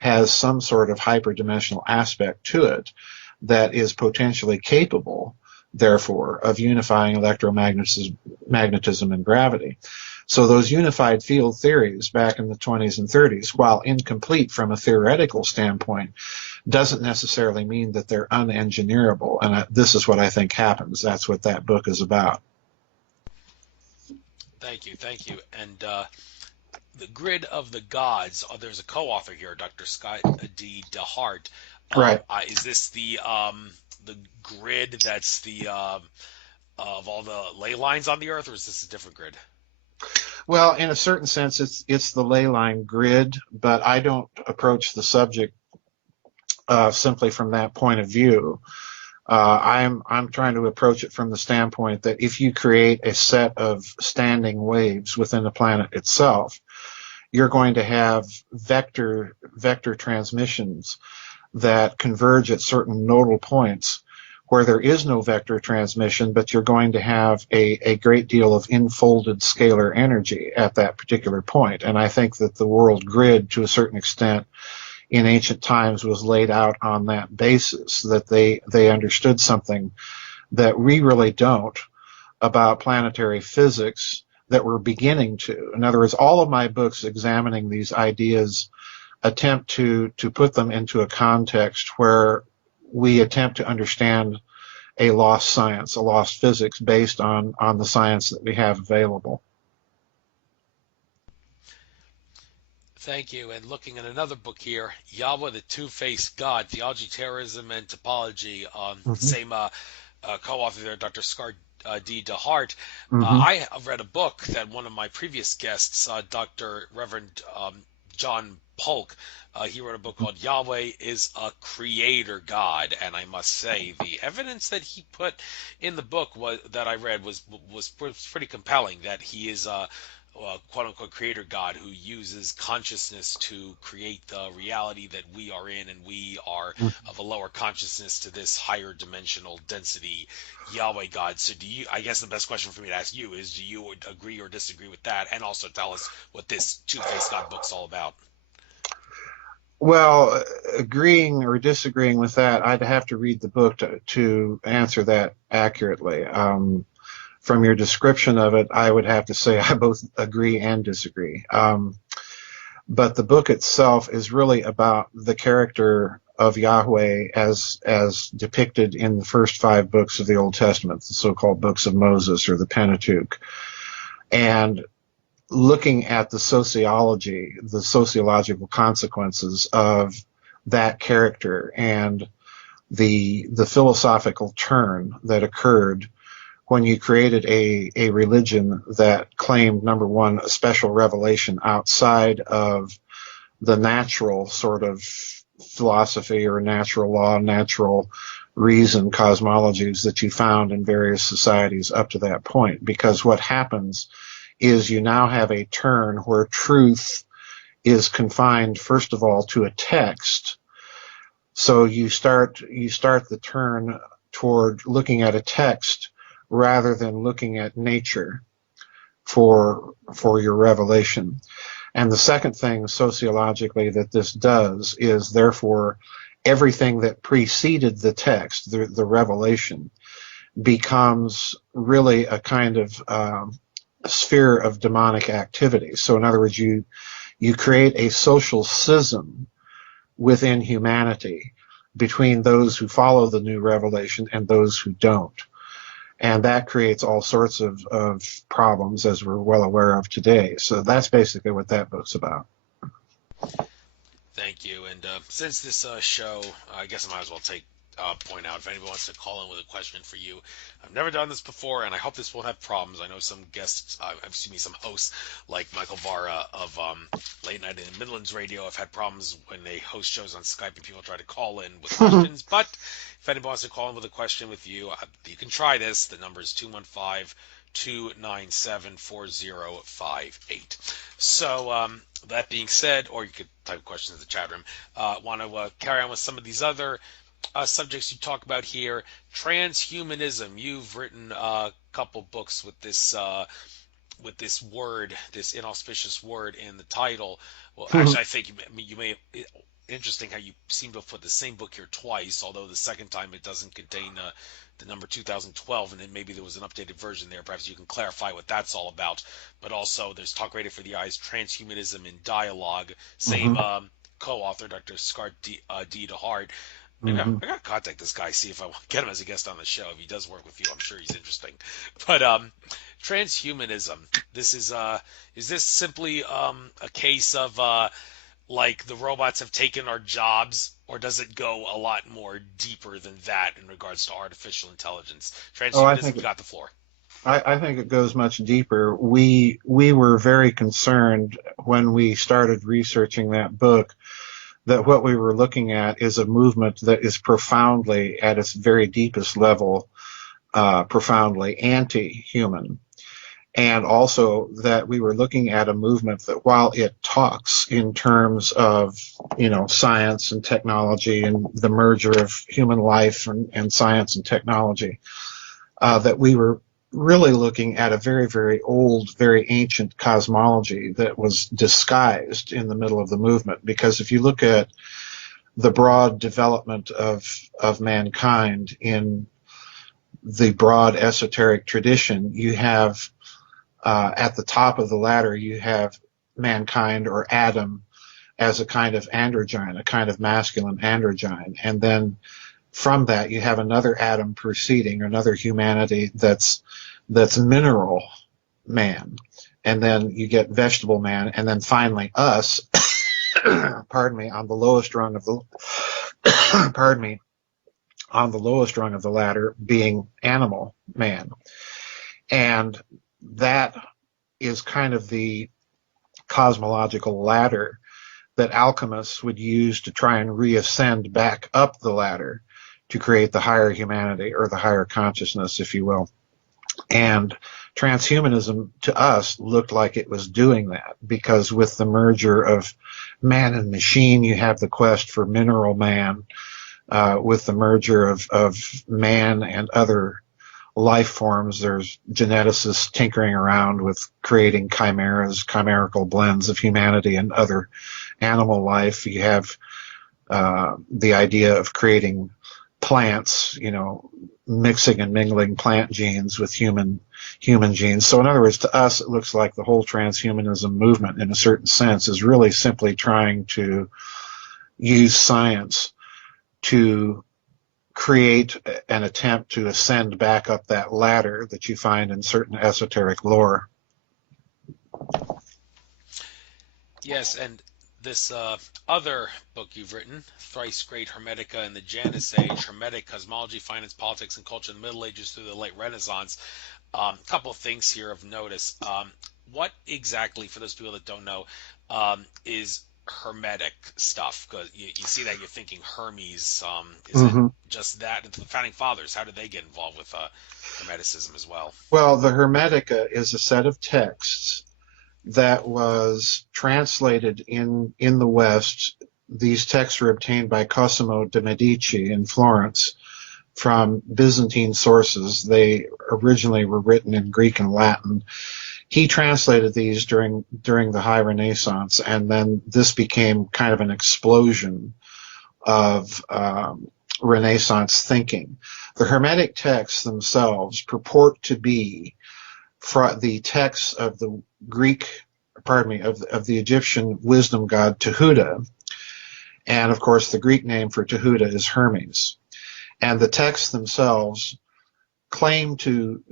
has some sort of hyperdimensional aspect to it that is potentially capable, therefore, of unifying electromagnetism and gravity. So those unified field theories back in the 20s and 30s, while incomplete from a theoretical standpoint, doesn't necessarily mean that they're unengineerable. And this is what I think happens. That's what that book is about. Thank you, thank you. And the Grid of the Gods. There's a co-author here, Dr. Scott D. DeHart. Right. Is this the grid that's the of all the ley lines on the Earth, or is this a different grid? Well, in a certain sense, it's the ley line grid, but I don't approach the subject simply from that point of view. I'm trying to approach it from the standpoint that if you create a set of standing waves within the planet itself, you're going to have vector transmissions that converge at certain nodal points where there is no vector transmission, but you're going to have a great deal of infolded scalar energy at that particular point. And I think that the world grid, to a certain extent, in ancient times was laid out on that basis, that they understood something that we really don't, about planetary physics that we're beginning to. In other words, all of my books examining these ideas attempt to put them into a context where we attempt to understand a lost science, a lost physics based on the science that we have available. Thank you. And looking at another book here, Yahweh, the Two-Faced God, Theology, Terrorism, and Topology. Mm-hmm. Same co-author there, Dr. Scar D. DeHart. Mm-hmm. I have read a book that one of my previous guests, Dr. Reverend John Polk, he wrote a book called Yahweh is a Creator God, and I must say the evidence that he put in the book that I read was pretty compelling. That he is a quote unquote creator God who uses consciousness to create the reality that we are in, and we are of a lower consciousness to this higher dimensional density Yahweh God. So I guess the best question for me to ask you is, do you agree or disagree with that? And also tell us what this Two-Faced God book's all about. Well, agreeing or disagreeing with that, I'd have to read the book to answer that accurately. From your description of it, I would have to say I both agree and disagree. But the book itself is really about the character of Yahweh as depicted in the first 5 books of the Old Testament, the so-called books of Moses or the Pentateuch, and looking at the sociological consequences of that character and the philosophical turn that occurred when you created a religion that claimed, number one, a special revelation outside of the natural sort of philosophy or natural law, natural reason cosmologies that you found in various societies up to that point. Because what happens is you now have a turn where truth is confined, first of all, to a text. So you start the turn toward looking at a text rather than looking at nature for your revelation. And the second thing sociologically that this does is, therefore, everything that preceded the text, the revelation, becomes really a kind of sphere of demonic activity. So in other words, you create a social schism within humanity between those who follow the new revelation and those who don't. And that creates all sorts of problems, as we're well aware of today. So that's basically what that book's about. Thank you. And since this show, I guess I might as well point out, if anybody wants to call in with a question for you. I've never done this before, and I hope this won't have problems. I know some guests, some hosts like Michael Vara of Late Night in the Midlands Radio have had problems when they host shows on Skype and people try to call in with questions. But if anybody wants to call in with a question with you, you can try this. The number is 215-297-4058. So that being said, or you could type questions in the chat room. Want to carry on with some of these other subjects you talk about here. Transhumanism. You've written a couple books with this word, this inauspicious word in the title. Well, actually, I think you may. Interesting how you seem to have put the same book here twice, although the second time it doesn't contain the number 2012, and then maybe there was an updated version there. Perhaps you can clarify what that's all about. But also, there's Talk Radio for the Eyes, Transhumanism in Dialogue. Same co-author, Dr. Scar D. DeHart. Maybe I gotta contact this guy, see if I want to get him as a guest on the show. If he does work with you, I'm sure he's interesting. But transhumanism. This is this simply a case of like the robots have taken our jobs, or does it go a lot more deeper than that in regards to artificial intelligence? Transhumanism, you got the floor. I think it goes much deeper. We were very concerned when we started researching that book that what we were looking at is a movement that is profoundly, at its very deepest level, profoundly anti-human. And also that we were looking at a movement that, while it talks in terms of, science and technology and the merger of human life and science and technology, that we were really looking at a very, very old, very ancient cosmology that was disguised in the middle of the movement. Because if you look at the broad development of mankind in the broad esoteric tradition, you have at the top of the ladder, you have mankind or Adam as a kind of androgyne, a kind of masculine androgyne. And then from that, you have another Adam proceeding, another humanity that's mineral man. And then you get vegetable man, and then finally us, pardon me, on the lowest rung of the pardon me, on the lowest rung of the ladder being animal man. And that is kind of the cosmological ladder that alchemists would use to try and reascend back up the ladder to create the higher humanity or the higher consciousness, if you will. And transhumanism to us looked like it was doing that because with the merger of man and machine, you have the quest for mineral man. With the merger of man and other life forms, there's geneticists tinkering around with creating chimeras, chimerical blends of humanity and other animal life. You have the idea of creating plants, mixing and mingling plant genes with human genes. So in other words, to us, it looks like the whole transhumanism movement, in a certain sense, is really simply trying to use science to create an attempt to ascend back up that ladder that you find in certain esoteric lore. Yes, and this other book you've written, Thrice Great Hermetica in the Janus Age, Hermetic Cosmology, Finance, Politics, and Culture in the Middle Ages through the Late Renaissance. A couple of things here of notice. What exactly, for those people that don't know, is Hermetic stuff? Because you see that, you're thinking Hermes. Is it Mm-hmm. just that? And the Founding Fathers, how did they get involved with Hermeticism as well? Well, the Hermetica is a set of texts that was translated in the West. These texts were obtained by Cosimo de' Medici in Florence from Byzantine sources. They originally were written in Greek and Latin. He translated these during the High Renaissance, and then this became kind of an explosion of Renaissance thinking. The Hermetic texts themselves purport to be the texts of the of the Egyptian wisdom god Tehuta, and of course the Greek name for Tehuta is Hermes. And the texts themselves claim to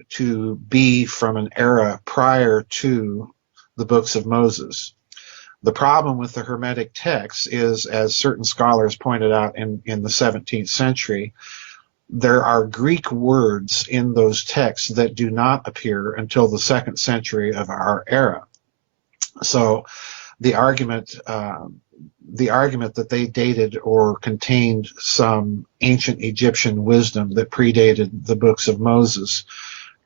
be from an era prior to the books of Moses. The problem with the Hermetic texts is, as certain scholars pointed out in the 17th century, there are Greek words in those texts that do not appear until the 2nd century of our era. So the argument that they dated or contained some ancient Egyptian wisdom that predated the books of Moses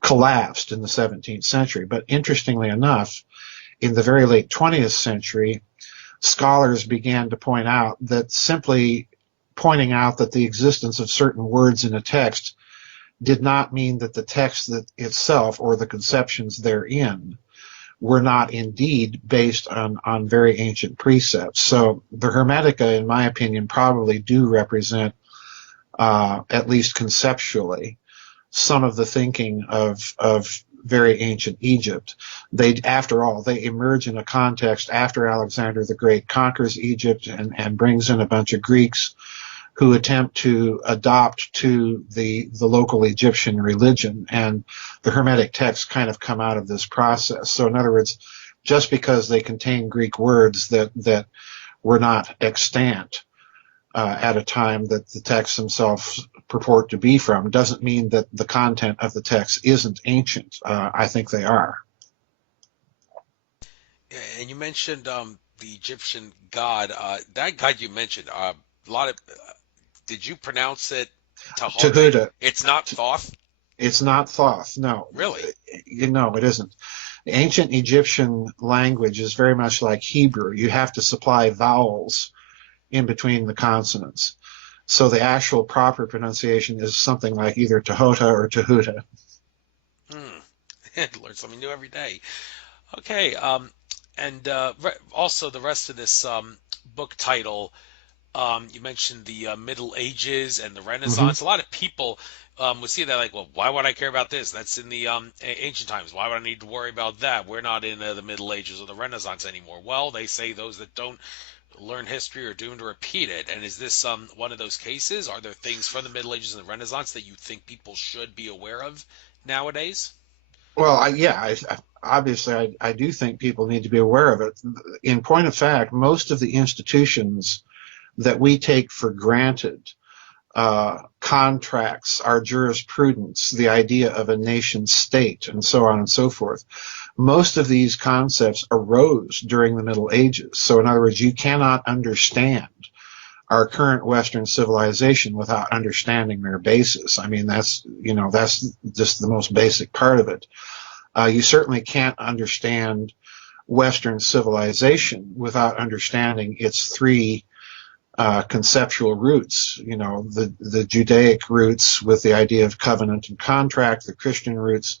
collapsed in the 17th century. But interestingly enough, in the very late 20th century, scholars began to point out that simply pointing out that the existence of certain words in a text did not mean that the text itself or the conceptions therein were not indeed based on very ancient precepts. So the Hermetica, in my opinion, probably do represent, at least conceptually, some of the thinking of very ancient Egypt. After all, they emerge in a context after Alexander the Great conquers Egypt and brings in a bunch of Greeks who attempt to adopt to the local Egyptian religion, and the Hermetic texts kind of come out of this process. So in other words, just because they contain Greek words that were not extant at a time that the texts themselves purport to be from, doesn't mean that the content of the text isn't ancient. I think they are. And you mentioned the Egyptian god. That god you mentioned, a lot of. Did you pronounce it Tahote? Tehuta. It's not Thoth? It's not Thoth. No, Really? it isn't. The ancient Egyptian language is very much like Hebrew. You have to supply vowels in between the consonants. So the actual proper pronunciation is something like either Tahota or Tehuta. Learn something new every day. Okay. And also the rest of this book title You mentioned the Middle Ages and the Hmm. Renaissance. A lot of people would see that like, well, why would I care about this? That's in the ancient times. Why would I need to worry about that? We're not in the Middle Ages or the Renaissance anymore. Well, they say those that don't learn history are doomed to repeat it. And is this one of those cases? Are there things from the Middle Ages and the Renaissance that you think people should be aware of nowadays? Well, obviously, I do think people need to be aware of it. In point of fact, most of the institutions that we take for granted, contracts, our jurisprudence, the idea of a nation state, and so on and so forth, most of these concepts arose during the Middle Ages. So, in other words, you cannot understand our current Western civilization without understanding their basis. I mean, that's just the most basic part of it. You certainly can't understand Western civilization without understanding its three conceptual roots. The Judaic roots with the idea of covenant and contract, the Christian roots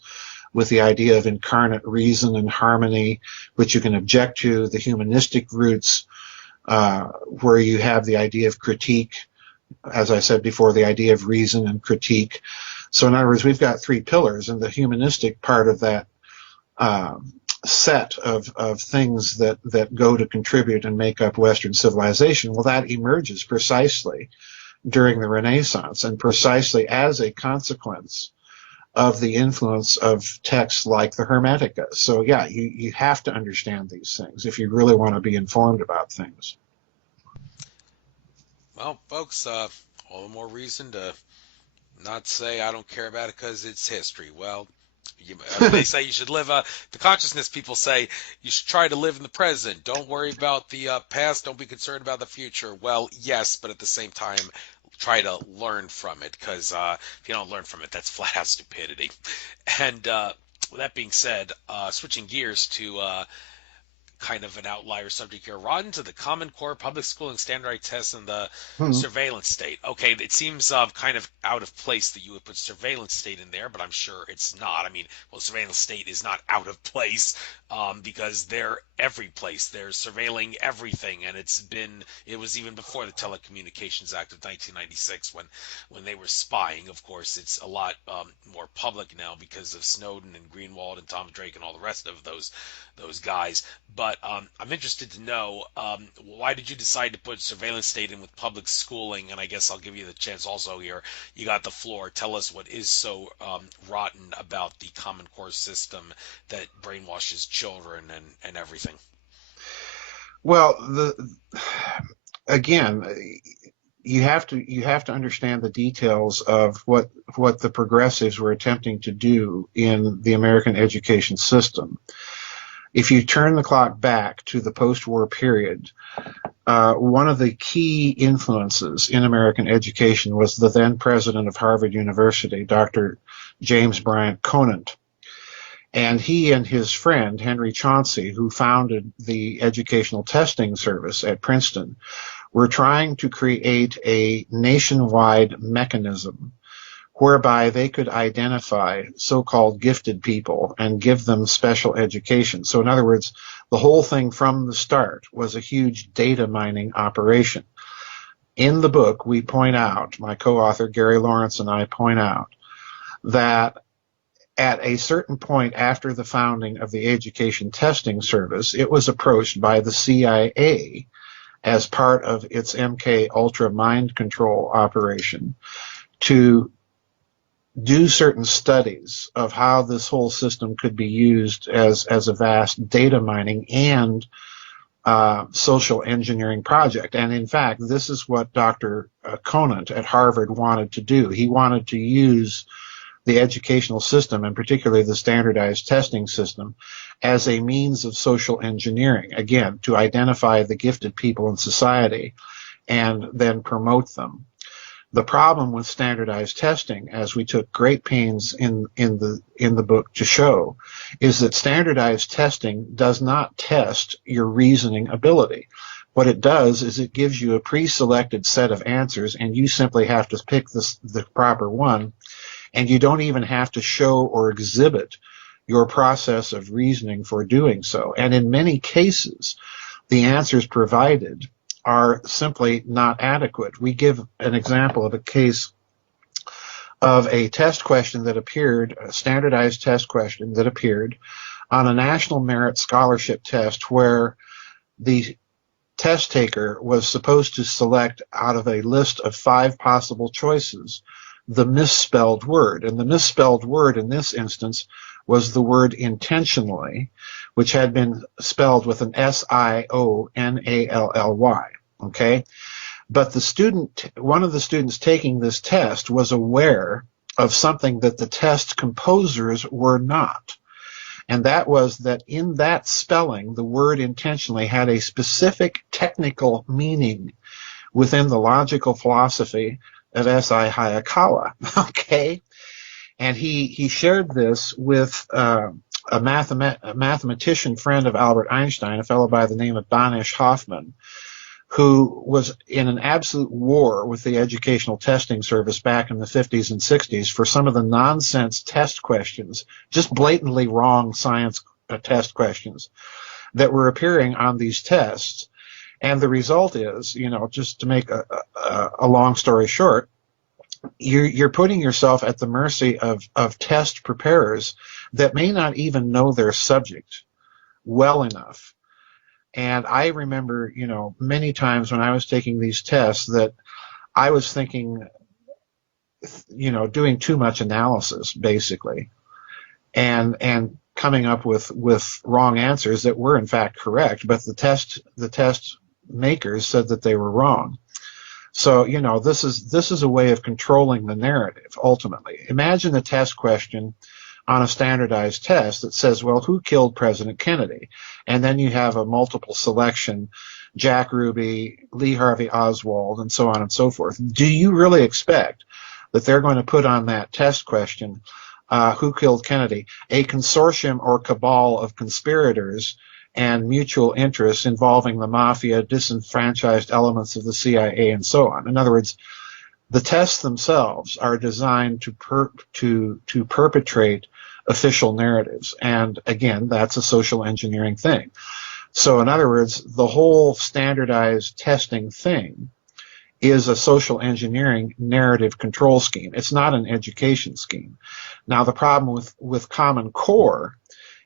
with the idea of incarnate reason and harmony, which you can object to, the humanistic roots, where you have the idea of critique, as I said before, the idea of reason and critique. So, in other words, we've got three pillars, and the humanistic part of that uh, set of things that go to contribute and make up Western civilization, well, that emerges precisely during the Renaissance and precisely as a consequence of the influence of texts like the Hermetica. So, yeah, you have to understand these things if you really want to be informed about things. Well, folks, all the more reason to not say I don't care about it because it's history. Well, they say you should live. The consciousness people say you should try to live in the present. Don't worry about the past. Don't be concerned about the future. Well, yes, but at the same time, try to learn from it because if you don't learn from it, that's flat out stupidity. And with that being said, switching gears to kind of an outlier subject here. Rotten to the Common Core public schooling standardized tests and the Hmm. surveillance state. Okay, it seems kind of out of place that you would put surveillance state in there, but I'm sure it's not. I mean, well, surveillance state is not out of place because they're every place. They're surveilling everything, and it was even before the Telecommunications Act of 1996 when they were spying. Of course, it's a lot more public now because of Snowden and Greenwald and Tom Drake and all the rest of those guys. But I'm interested to know why did you decide to put surveillance state in with public schooling? And I guess I'll give you the chance also here. You got the floor. Tell us what is so rotten about the Common Core system that brainwashes children and everything. Well, again, you have to understand the details of what the progressives were attempting to do in the American education system. If you turn the clock back to the post-war period, one of the key influences in American education was the then president of Harvard University, Dr. James Bryant Conant. And he and his friend, Henry Chauncey, who founded the Educational Testing Service at Princeton, were trying to create a nationwide mechanism whereby they could identify so-called gifted people and give them special education. So in other words, the whole thing from the start was a huge data mining operation. In the book, we point out, my co-author Gary Lawrence and I point out, that at a certain point after the founding of the Education Testing Service, it was approached by the CIA as part of its MK Ultra mind control operation to do certain studies of how this whole system could be used as a vast data mining and social engineering project. And in fact, this is what Dr. Conant at Harvard wanted to do. He wanted to use the educational system, and particularly the standardized testing system, as a means of social engineering, again, to identify the gifted people in society and then promote them. The problem with standardized testing, as we took great pains in the book to show, is that standardized testing does not test your reasoning ability. What it does is it gives you a pre-selected set of answers, and you simply have to pick the proper one, and you don't even have to show or exhibit your process of reasoning for doing so. And in many cases, the answers provided are simply not adequate. We give an example of a case of a test question that appeared, a standardized test question that appeared on a national merit scholarship test where the test taker was supposed to select out of a list of 5 possible choices the misspelled word. And the misspelled word in this instance was the word intentionally, which had been spelled with an Sionally. Okay. But one of the students taking this test was aware of something that the test composers were not. And that was that in that spelling, the word intentionally had a specific technical meaning within the logical philosophy of S.I. Hayakawa. Okay. And he shared this with a mathematician friend of Albert Einstein, a fellow by the name of Danish Hoffman, who was in an absolute war with the Educational Testing Service back in the 50s and 60s for some of the nonsense test questions, just blatantly wrong science test questions that were appearing on these tests. And the result is, just to make a long story short, you're putting yourself at the mercy of test preparers that may not even know their subject well enough. And I remember, many times when I was taking these tests that I was thinking, doing too much analysis basically, and coming up with wrong answers that were in fact correct, but the test makers said that they were wrong. So, this is a way of controlling the narrative ultimately. Imagine a test question on a standardized test that says, well, who killed President Kennedy? And then you have a multiple selection, Jack Ruby, Lee Harvey Oswald, and so on and so forth. Do you really expect that they're going to put on that test question, who killed Kennedy, a consortium or cabal of conspirators and mutual interests involving the mafia, disenfranchised elements of the CIA, and so on? In other words, the tests themselves are designed to perpetrate official narratives. And again, that's a social engineering thing. So in other words, the whole standardized testing thing is a social engineering narrative control scheme. It's not an education scheme. Now, the problem with Common Core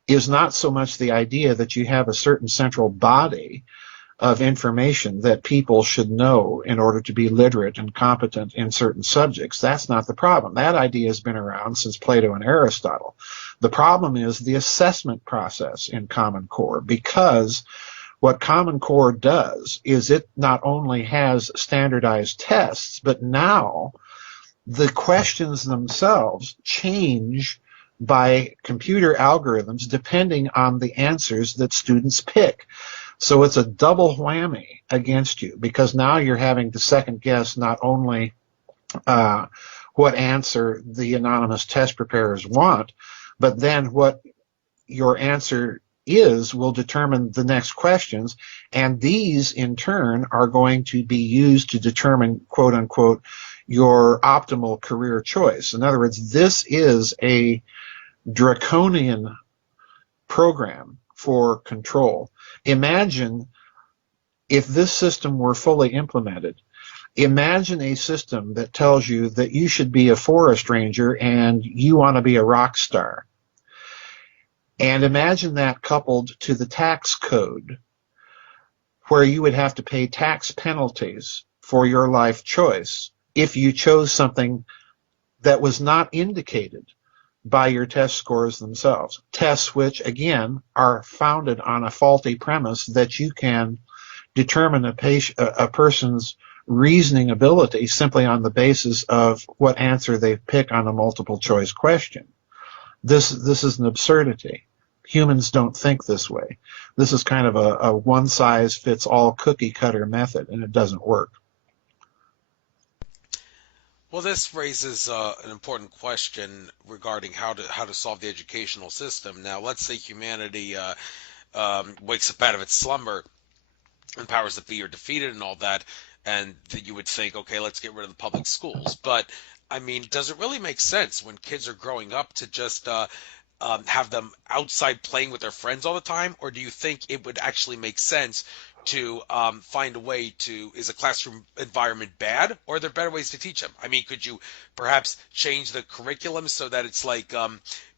is not so much the idea that you have a certain central body of information that people should know in order to be literate and competent in certain subjects. That's not the problem. That idea has been around since Plato and Aristotle. The problem is the assessment process in Common Core, because what Common Core does is it not only has standardized tests, but now the questions themselves change by computer algorithms depending on the answers that students pick. So it's a double whammy against you, because now you're having to second guess not only what answer the anonymous test preparers want, but then what your answer is will determine the next questions. And these in turn are going to be used to determine, quote unquote, your optimal career choice. In other words, this is a draconian program for control. Imagine if this system were fully implemented. Imagine a system that tells you that you should be a forest ranger and you want to be a rock star. And imagine that coupled to the tax code, where you would have to pay tax penalties for your life choice if you chose something that was not indicated by your test scores themselves. Tests which, again, are founded on a faulty premise that you can determine a person's reasoning ability simply on the basis of what answer they pick on a multiple choice question. This is an absurdity. Humans don't think this way. This is kind of a one-size-fits-all cookie-cutter method, and it doesn't work. Well, this raises an important question regarding how to solve the educational system. Now, let's say humanity wakes up out of its slumber and powers that be are defeated and all that, and that you would think, okay, let's get rid of the public schools. But I mean, does it really make sense when kids are growing up to just have them outside playing with their friends all the time, or do you think it would actually make sense to find a way to, is a classroom environment bad, or are there better ways to teach them? I mean, could you perhaps change the curriculum so that it's like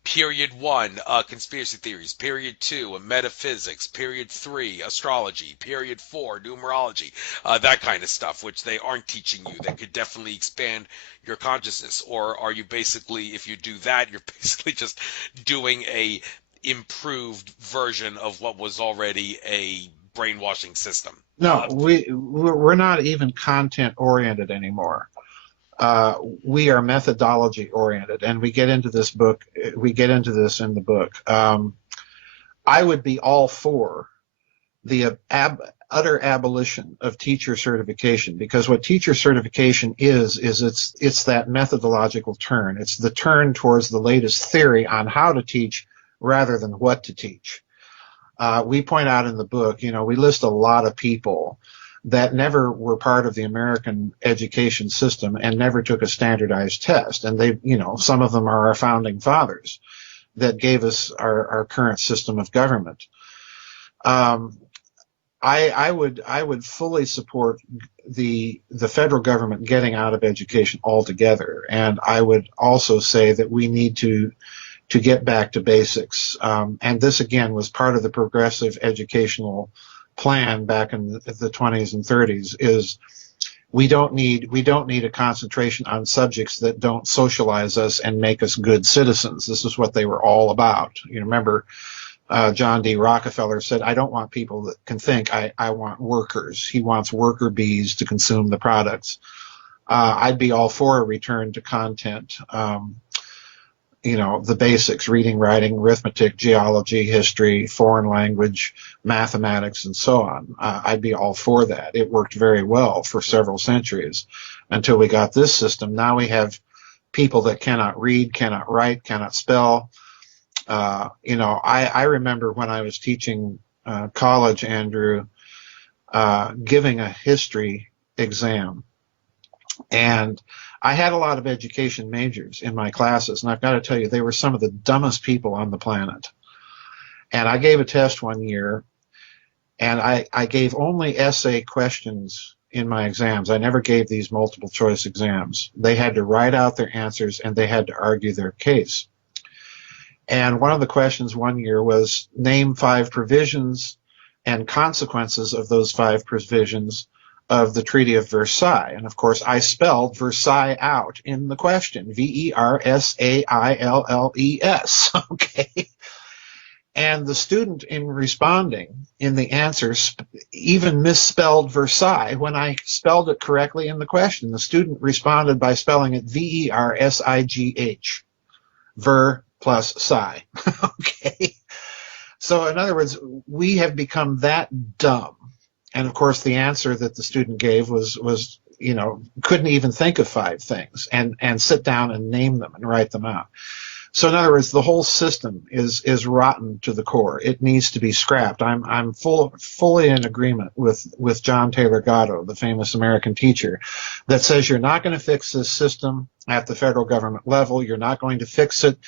period one, conspiracy theories, period two, metaphysics, period three, astrology, period four, numerology, that kind of stuff, which they aren't teaching you, that could definitely expand your consciousness? Or are you basically, if you do that, you're basically just doing a improved version of what was already a brainwashing system? No, we're not even content oriented anymore. We are methodology oriented, and we get into this book. We get into this in the book. I would be all for the utter abolition of teacher certification, because what teacher certification is it's that methodological turn. It's the turn towards the latest theory on how to teach rather than what to teach. We point out in the book, we list a lot of people that never were part of the American education system and never took a standardized test. And some of them are our founding fathers that gave us our current system of government. I would fully support the federal government getting out of education altogether. And I would also say that we need to get back to basics. And this again was part of the progressive educational plan back in the 20s and 30s. Is we don't need a concentration on subjects that don't socialize us and make us good citizens. This is what they were all about. You remember John D. Rockefeller said, "I don't want people that can think. I want workers." He wants worker bees to consume the products. I'd be all for a return to content. The basics: reading, writing, arithmetic, geology, history, foreign language, mathematics, and so on. I'd be all for that. It worked very well for several centuries until we got this system. Now we have people that cannot read, cannot write, cannot spell. I remember when I was teaching college, Andrew, giving a history exam. And I had a lot of education majors in my classes, and I've got to tell you, they were some of the dumbest people on the planet. And I gave a test one year, and I gave only essay questions in my exams. I never gave these multiple choice exams. They had to write out their answers, and they had to argue their case. And one of the questions one year was, name 5 provisions and consequences of those 5 provisions of the Treaty of Versailles. And of course, I spelled Versailles out in the question, Versailles. Okay. And the student, in responding in the answers, even misspelled Versailles when I spelled it correctly in the question. The student responded by spelling it Versigh, ver plus psi. Okay. So in other words, we have become that dumb. And of course, the answer that the student gave was couldn't even think of 5 things and sit down and name them and write them out. So in other words, the whole system is rotten to the core. It needs to be scrapped. I'm fully in agreement with John Taylor Gatto, the famous American teacher, that says you're not going to fix this system at the federal government level. You're not going to fix it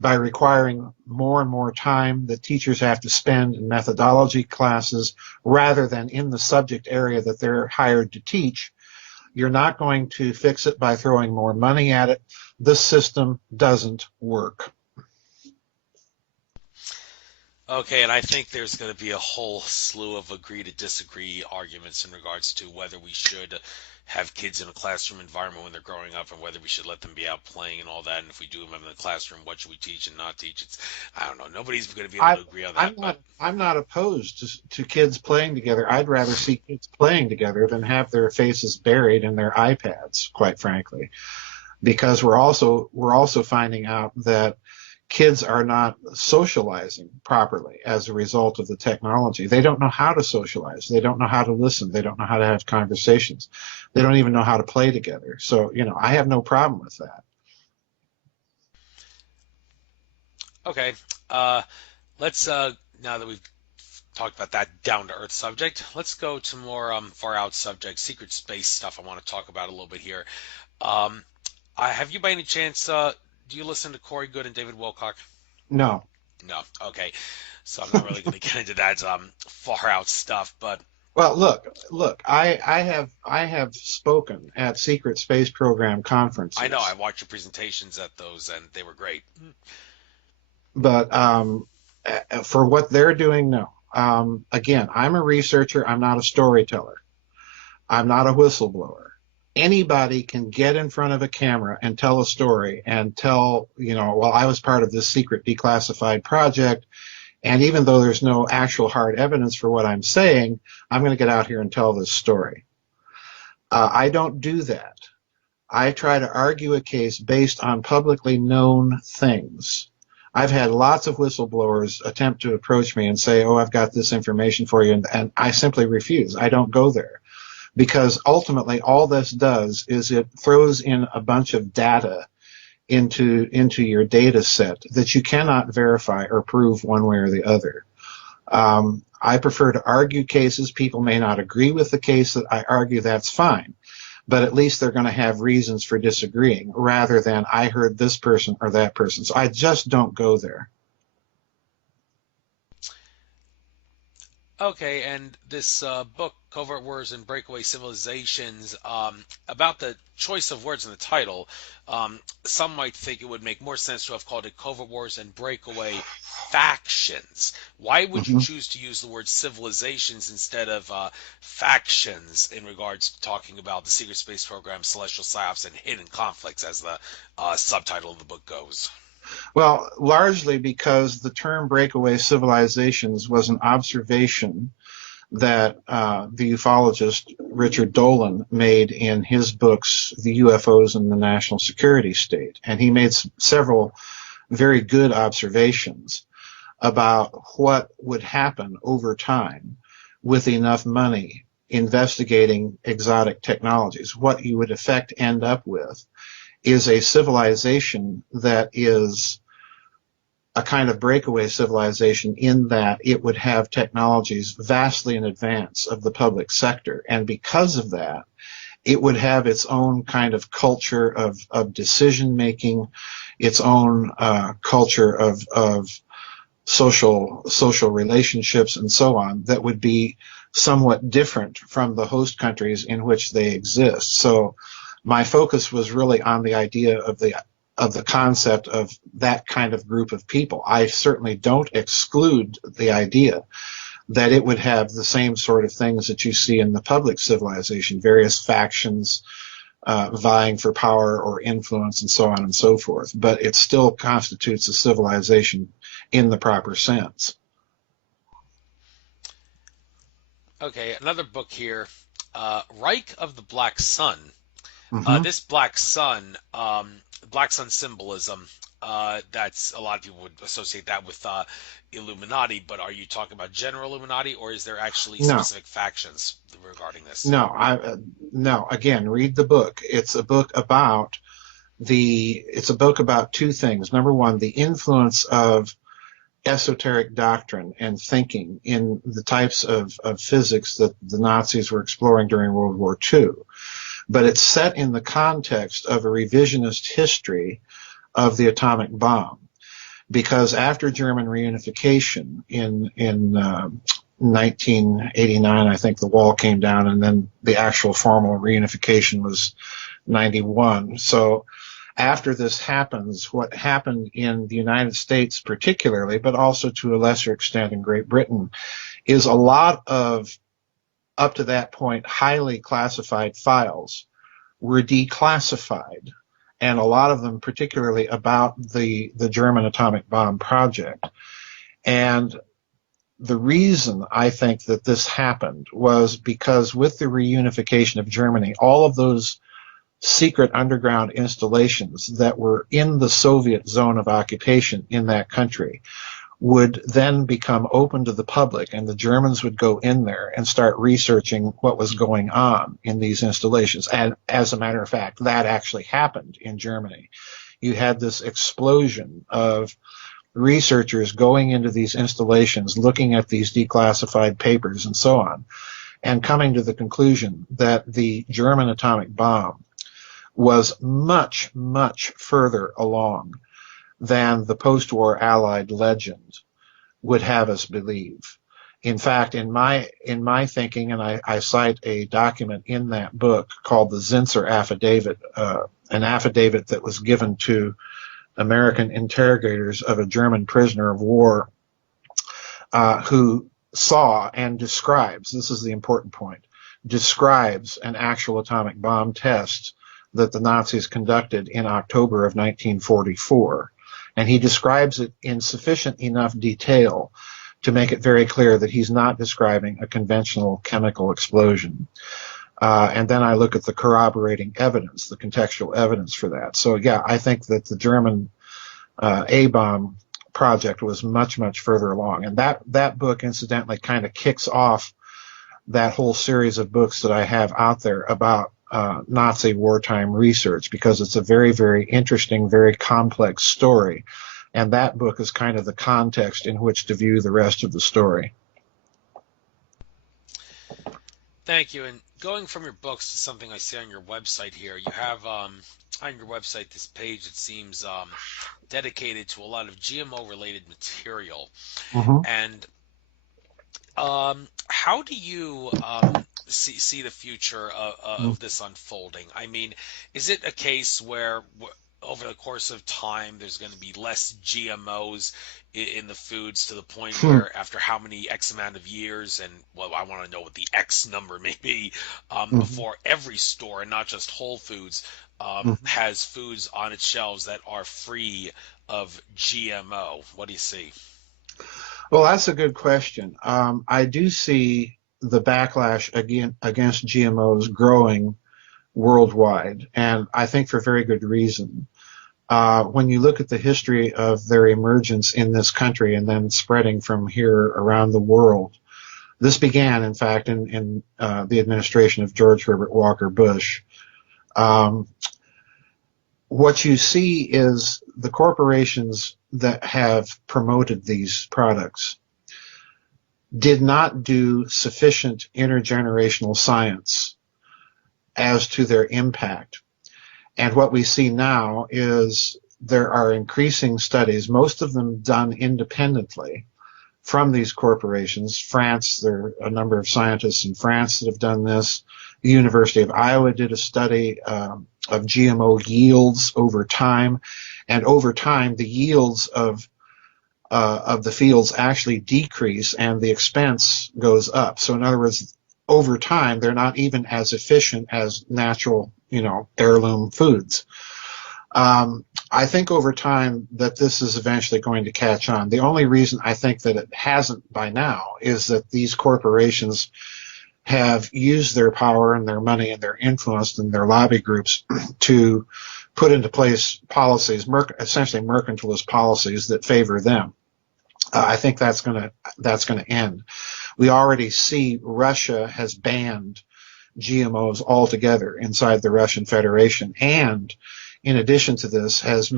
by requiring more and more time that teachers have to spend in methodology classes rather than in the subject area that they're hired to teach. You're not going to fix it by throwing more money at it. This system doesn't work. Okay, and I think there's going to be a whole slew of agree to disagree arguments in regards to whether we should have kids in a classroom environment when they're growing up, and whether we should let them be out playing and all that. And if we do them in the classroom, what should we teach and not teach? I don't know. Nobody's going to be able to agree on that. I'm not opposed to kids playing together. I'd rather see kids playing together than have their faces buried in their iPads, quite frankly, because we're also finding out that kids are not socializing properly as a result of the technology. They don't know how to socialize. They don't know how to listen. They don't know how to have conversations. They don't even know how to play together. So, I have no problem with that. Okay. Let's, now that we've talked about that down-to-earth subject, let's go to more far-out subjects, secret space stuff I want to talk about a little bit here. Have you by any chance, do you listen to Corey Good and David Wilcock? No. No. Okay. So I'm not really going to get into that far out stuff, but Well, look, I have spoken at secret space program I know I conferences, watched your presentations at those, and they were great. but for what they're doing, no. Again, I'm a researcher. I'm not a storyteller. I'm not a whistleblower. Anybody can get in front of a camera and tell a story and tell, well, I was part of this secret declassified project. And even though there's no actual hard evidence for what I'm saying, I'm going to get out here and tell this story. I don't do that. I try to argue a case based on publicly known things. I've had lots of whistleblowers attempt to approach me and say, oh, I've got this information for you. And I simply refuse. I don't go there because ultimately all this does is it throws in a bunch of data into your data set that you cannot verify or prove one way or the other. I prefer to argue cases. People may not agree with the case that I argue. That's fine. But at least they're going to have reasons for disagreeing rather than I heard this person or that person. So I just don't go there. Okay, and this book, Covert Wars and Breakaway Civilizations, about the choice of words in the title, some might think it would make more sense to have called it Covert Wars and Breakaway Factions. Why would you Mm-hmm. choose to use the word civilizations instead of factions in regards to talking about the secret space program, celestial psyops, and hidden conflicts, as the subtitle of the book goes? Well, largely because the term breakaway civilizations was an observation that the ufologist Richard Dolan made in his books, The UFOs and the National Security State. And he made several very good observations about what would happen over time with enough money investigating exotic technologies. What you would effect end up with is a civilization that is a kind of breakaway civilization in that it would have technologies vastly in advance of the public sector. And because of that, it would have its own kind of culture of decision making, its own culture of social relationships and so on that would be somewhat different from the host countries in which they exist. So my focus was really on the idea of the concept of that kind of group of people. I certainly don't exclude the idea that it would have the same sort of things that you see in the public civilization, various factions vying for power or influence and so on and so forth. But it still constitutes a civilization in the proper sense. Okay, another book here, Reich of the Black Sun. Mm-hmm. This Black Sun symbolism, that's a lot of people would associate that with Illuminati, but are you talking about general Illuminati, or is there actually No, specific factions regarding this? no, no. Again, read the book. It's a book about two things. Number one, the influence of esoteric doctrine and thinking in the types of physics that the Nazis were exploring during World War II. But it's set in the context of a revisionist history of the atomic bomb. Because after German reunification in 1989, I think the wall came down, and then the actual formal reunification was 91. So after this happens, what happened in the United States particularly, but also to a lesser extent in Great Britain, is a lot of, up to that point, highly classified files were declassified, and a lot of them particularly about the German atomic bomb project. And the reason I think that this happened was because with the reunification of Germany, all of those secret underground installations that were in the Soviet zone of occupation in that country would then become open to the public, and the Germans would go in there and start researching what was going on in these installations. And as a matter of fact, that actually happened in Germany. You had this explosion of researchers going into these installations, looking at these declassified papers and so on, and coming to the conclusion that the German atomic bomb was much, much further along than the post-war Allied legend would have us believe. In fact, in my thinking, and I cite a document in that book called the Zinsser Affidavit, an affidavit that was given to American interrogators of a German prisoner of war who saw and describes, this is the important point, describes an actual atomic bomb test that the Nazis conducted in October of 1944. And he describes it in sufficient enough detail to make it very clear that he's not describing a conventional chemical explosion. And then I look at the corroborating evidence, the contextual evidence for that. So yeah, I think that the German A-bomb project was much, much further along. And that book, incidentally, kind of kicks off that whole series of books that I have out there about Nazi wartime research, because it's a very, very interesting, very complex story. And that book is kind of the context in which to view the rest of the story. Thank you. And going from your books to something I see on your website here, you have on your website this page that seems dedicated to a lot of GMO-related material. Mm-hmm. And how do you see the future of this unfolding? I mean, is it a case where over the course of time there's going to be less GMOs in the foods to the point where after how many X amount of years, and well, I want to know what the X number may be, before every store, and not just Whole Foods, has foods on its shelves that are free of GMO? What do you see? Well, that's a good question. I do see the backlash against GMOs growing worldwide, and I think for very good reason. When you look at the history of their emergence in this country and then spreading from here around the world, this began, in fact, in the administration of George Herbert Walker Bush. What you see is the corporations that have promoted these products did not do sufficient intergenerational science as to their impact. And what we see now is there are increasing studies, most of them done independently from these corporations. France, there are a number of scientists in France that have done this. The University of Iowa did a study of GMO yields over time. And over time, the yields of the fields actually decrease and the expense goes up. So in other words, over time, they're not even as efficient as natural, heirloom foods. I think over time that this is eventually going to catch on. The only reason I think that it hasn't by now is that these corporations have used their power and their money and their influence and their lobby groups to put into place policies, essentially mercantilist policies that favor them. I think that's going to end. We already see Russia has banned GMOs altogether inside the Russian Federation, and in addition to this has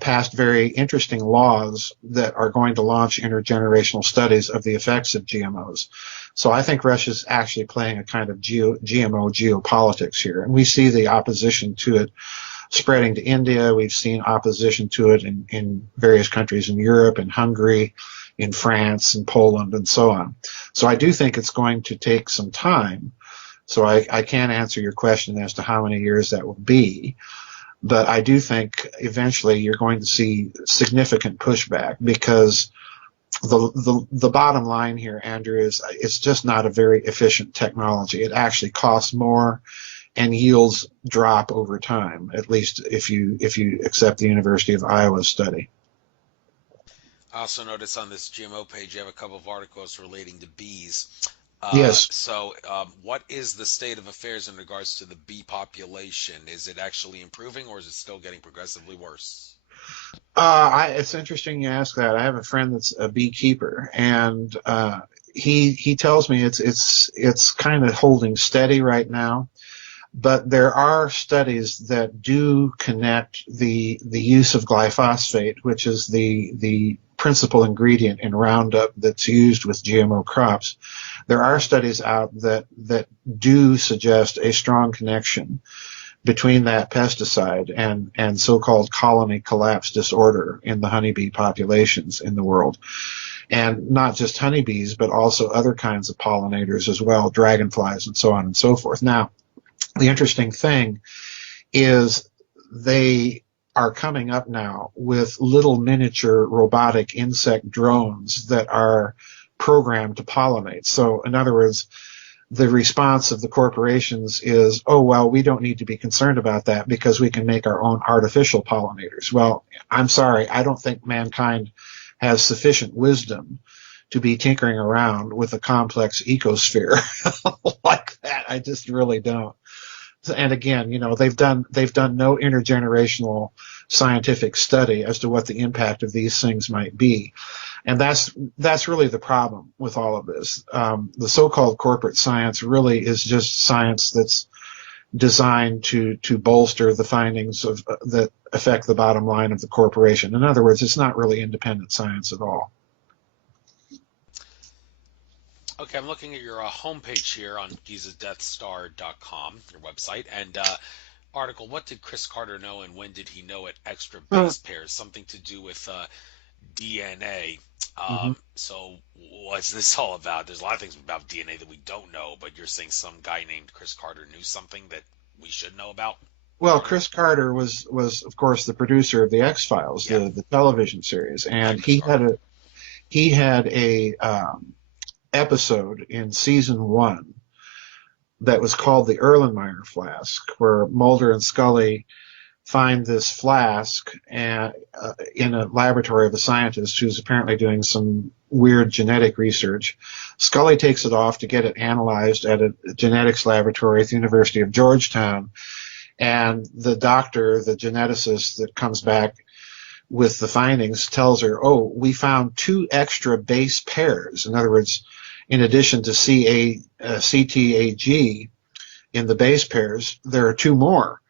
passed very interesting laws that are going to launch intergenerational studies of the effects of GMOs. So I think Russia's actually playing a kind of GMO geopolitics here, and we see the opposition to it spreading to India. We've seen opposition to it in various countries in Europe, in Hungary, in France, in Poland, and so on. So I do think it's going to take some time. So I can't answer your question as to how many years that will be. But I do think eventually you're going to see significant pushback, because the bottom line here, Andrew, is it's just not a very efficient technology. It actually costs more and yields drop over time, at least if you accept the University of Iowa study. I also notice on this GMO page you have a couple of articles relating to bees. Yes. So what is the state of affairs in regards to the bee population? Is it actually improving, or is it still getting progressively worse? It's interesting you ask that. I have a friend that's a beekeeper, and he tells me it's kind of holding steady right now. But there are studies that do connect the use of glyphosate, which is the principal ingredient in Roundup that's used with GMO crops. There are studies out that do suggest a strong connection between that pesticide and so-called colony collapse disorder in the honeybee populations in the world. and not just honeybees, but also other kinds of pollinators as well, dragonflies and so on and so forth. Now, the interesting thing is they are coming up now with little miniature robotic insect drones that are programmed to pollinate. So, in other words, the response of the corporations is, oh, well, we don't need to be concerned about that because we can make our own artificial pollinators. Well, I'm sorry, I don't think mankind has sufficient wisdom to be tinkering around with a complex ecosphere like that. I just really don't. And again, they've done no intergenerational scientific study as to what the impact of these things might be. And that's really the problem with all of this. The so-called corporate science really is just science that's designed to bolster the findings of that affect the bottom line of the corporation. In other words, it's not really independent science at all. Okay, I'm looking at your homepage here on GizaDeathStar.com, your website, and article, What Did Chris Carter Know and When Did He Know It? Extra base pairs, something to do with DNA. Mm-hmm. So what's this all about? There's a lot of things about DNA that we don't know, but you're saying some guy named Chris Carter knew something that we should know about? Well, Chris Carter was of course the producer of the X-Files, Yeah, the television series, yeah, and Chris Carter. he had a episode in season one that was called the Erlenmeyer flask, where Mulder and Scully find this flask in a laboratory of a scientist who's apparently doing some weird genetic research. Scully takes it off to get it analyzed at a genetics laboratory at the University of Georgetown, and the doctor, the geneticist that comes back with the findings, tells her, oh, we found two extra base pairs. In other words, in addition to CTAG in the base pairs, there are two more.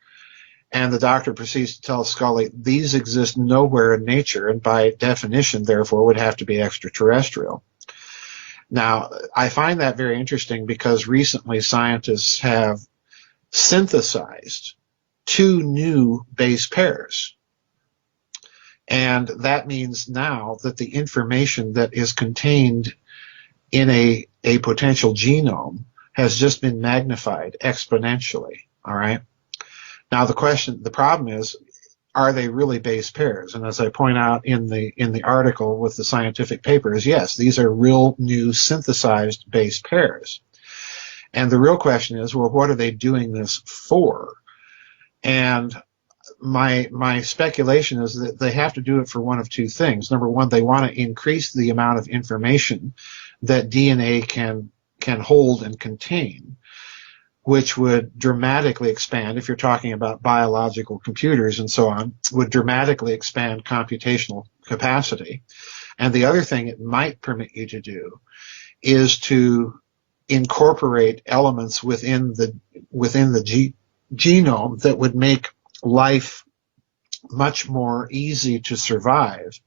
And the doctor proceeds to tell Scully these exist nowhere in nature and by definition, therefore, would have to be extraterrestrial. Now, I find that very interesting because recently scientists have synthesized two new base pairs. And that means now that the information that is contained in a potential genome has just been magnified exponentially. All right. Now the problem is, are they really base pairs? And as I point out in the article with the scientific papers, yes, these are real new synthesized base pairs. And the real question is, well, what are they doing this for? And my speculation is that they have to do it for one of two things. Number one, they want to increase the amount of information that DNA can hold and contain, which would dramatically expand, if you're talking about biological computers and so on, would dramatically expand computational capacity. And the other thing it might permit you to do is to incorporate elements within the genome that would make life much more easy to survive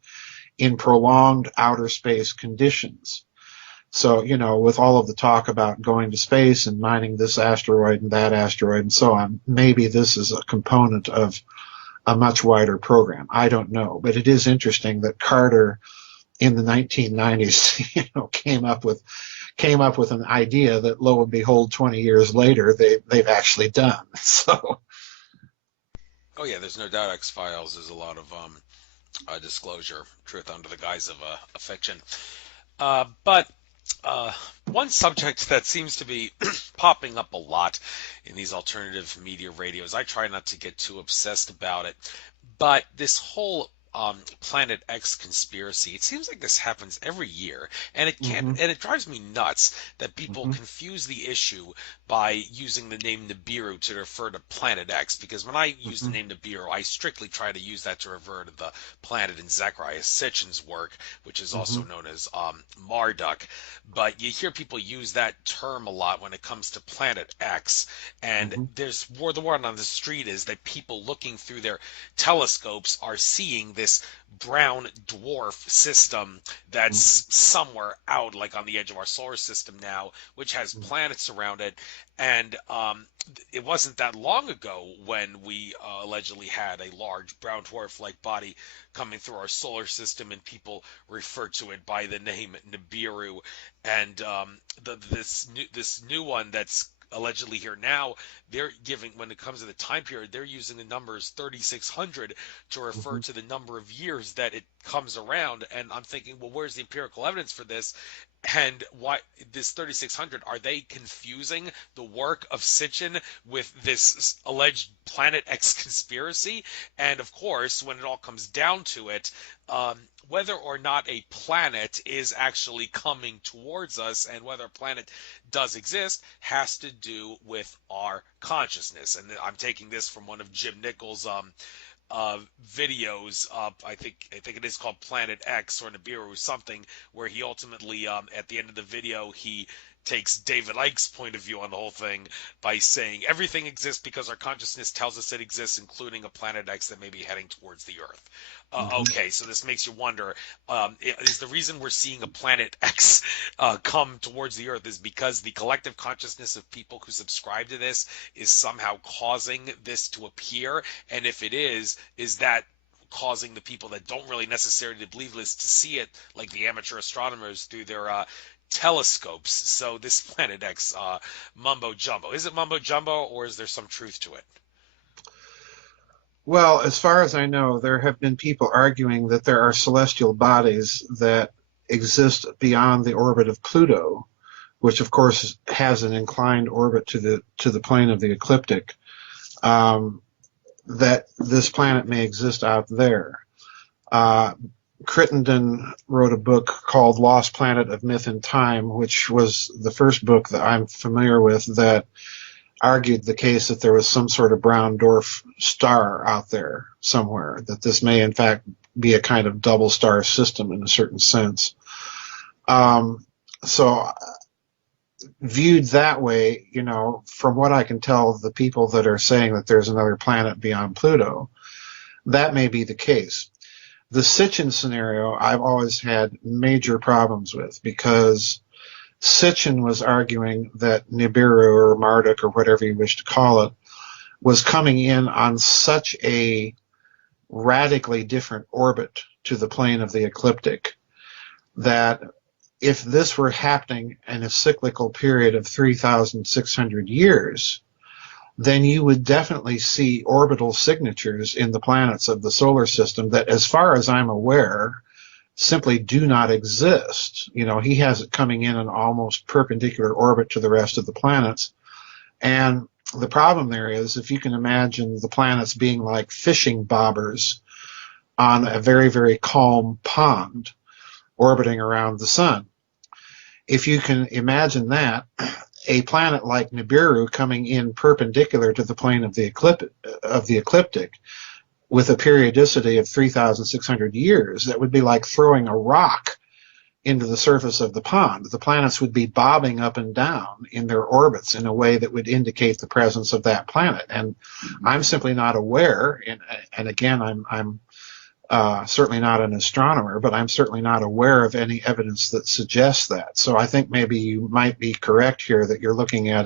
in prolonged outer space conditions. So, with all of the talk about going to space and mining this asteroid and that asteroid and so on, maybe this is a component of a much wider program. I don't know, but it is interesting that Carter in the 1990s, came up with an idea that, lo and behold, 20 years later, they've actually done. So, Oh yeah, there's no doubt X Files is a lot of disclosure, truth under the guise of a fiction. But one subject that seems to be popping up a lot in these alternative media radios, I try not to get too obsessed about it, but this whole Planet X conspiracy, it seems like this happens every year, and mm-hmm, and it drives me nuts that people mm-hmm, confuse the issue by using the name Nibiru to refer to Planet X, because when I use the mm-hmm, name Nibiru, I strictly try to use that to refer to the planet in Zechariah Sitchin's work, which is mm-hmm, also known as Marduk. But you hear people use that term a lot when it comes to Planet X, and mm-hmm, the word on the street is that people looking through their telescopes are seeing this brown dwarf system that's somewhere out, like on the edge of our solar system now, which has planets around it. And it wasn't that long ago when we allegedly had a large brown dwarf-like body coming through our solar system, and people refer to it by the name Nibiru. And this new one that's allegedly here now, they're giving, when it comes to the time period, they're using the numbers 3600 to refer Mhm. to the number of years that it comes around. And I'm thinking, well, where's the empirical evidence for this? And why this 3600? Are they confusing the work of Sitchin with this alleged Planet X conspiracy? And of course, when it all comes down to it, whether or not a planet is actually coming towards us and whether a planet does exist has to do with our consciousness. And I'm taking this from one of Jim Nichols' videos. I think it is called Planet X or Nibiru or something, where he ultimately, at the end of the video, he takes David Icke's point of view on the whole thing by saying everything exists because our consciousness tells us it exists, including a Planet X that may be heading towards the Earth. Mhm. Okay, so this makes you wonder: is the reason we're seeing a Planet X come towards the Earth is because the collective consciousness of people who subscribe to this is somehow causing this to appear? And if it is that causing the people that don't really necessarily believe this to see it, like the amateur astronomers through their telescopes? So this Planet X mumbo jumbo, is it mumbo jumbo or is there some truth to it? Well, as far as I know, there have been people arguing that there are celestial bodies that exist beyond the orbit of Pluto, which of course has an inclined orbit to the plane of the ecliptic. That this planet may exist out there. Uh, Crittenden wrote a book called Lost Planet of Myth and Time, which was the first book that I'm familiar with that argued the case that there was some sort of brown dwarf star out there somewhere, that this may in fact be a kind of double star system in a certain sense. So viewed that way, from what I can tell, the people that are saying that there's another planet beyond Pluto, that may be the case. The Sitchin scenario I've always had major problems with because Sitchin was arguing that Nibiru or Marduk or whatever you wish to call it was coming in on such a radically different orbit to the plane of the ecliptic that if this were happening in a cyclical period of 3,600 years, then you would definitely see orbital signatures in the planets of the solar system that, as far as I'm aware, simply do not exist. He has it coming in an almost perpendicular orbit to the rest of the planets. And the problem there is, if you can imagine the planets being like fishing bobbers on a very, very calm pond orbiting around the sun. If you can imagine that, a planet like Nibiru coming in perpendicular to the plane of the ecliptic with a periodicity of 3,600 years, that would be like throwing a rock into the surface of the pond. The planets would be bobbing up and down in their orbits in a way that would indicate the presence of that planet. And I'm simply not aware, and again, I'm certainly not an astronomer, but I'm certainly not aware of any evidence that suggests that. So I think maybe you might be correct here that you're looking at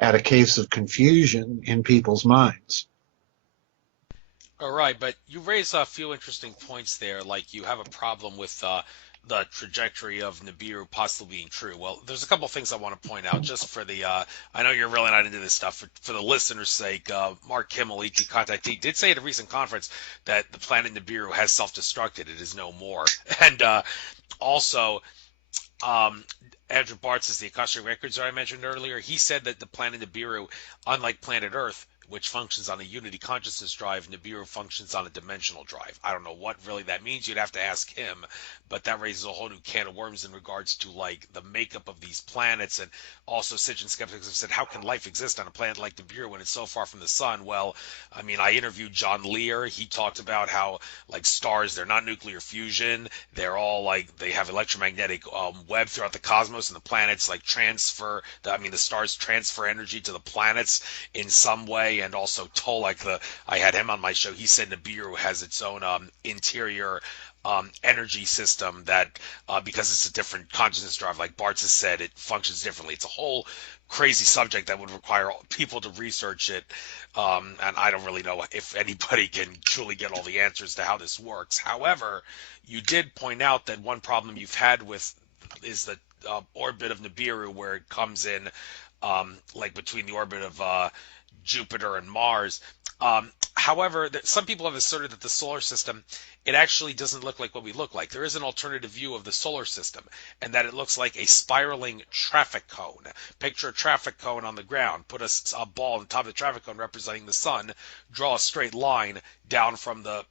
a case of confusion in people's minds. All right, but you raise a few interesting points there, like you have a problem with the trajectory of Nibiru possibly being true. Well, there's a couple things I want to point out just for the. I know you're really not into this stuff. For the listeners' sake, Mark Kimmel, ET contactee, did say at a recent conference that the planet Nibiru has self-destructed. It is no more. And also, um, Andrew Bartz is the Akashic Records that I mentioned earlier. He said that the planet Nibiru, unlike planet Earth, which functions on a unity consciousness drive, Nibiru functions on a dimensional drive. I don't know what really that means. You'd have to ask him, but that raises a whole new can of worms in regards to like the makeup of these planets. And also, Sitchin skeptics have said, how can life exist on a planet like Nibiru when it's so far from the sun? Well, I mean, I interviewed John Lear. He talked about how like stars, they're not nuclear fusion. They're all like they have electromagnetic web throughout the cosmos, and the planets like the stars transfer energy to the planets in some way, say, and also Tolek, I had him on my show. He said Nibiru has its own interior energy system that, because it's a different consciousness drive, like Bartz has said, it functions differently. It's a whole crazy subject that would require people to research it, and I don't really know if anybody can truly get all the answers to how this works. However, you did point out that one problem you've had with is the orbit of Nibiru, where it comes in like between the orbit of Jupiter and Mars. However, some people have asserted that the solar system, it actually doesn't look like what we look like. There is an alternative view of the solar system, and that it looks like a spiraling traffic cone. Picture a traffic cone on the ground. Put a ball on the top of the traffic cone representing the sun. Draw a straight line down from the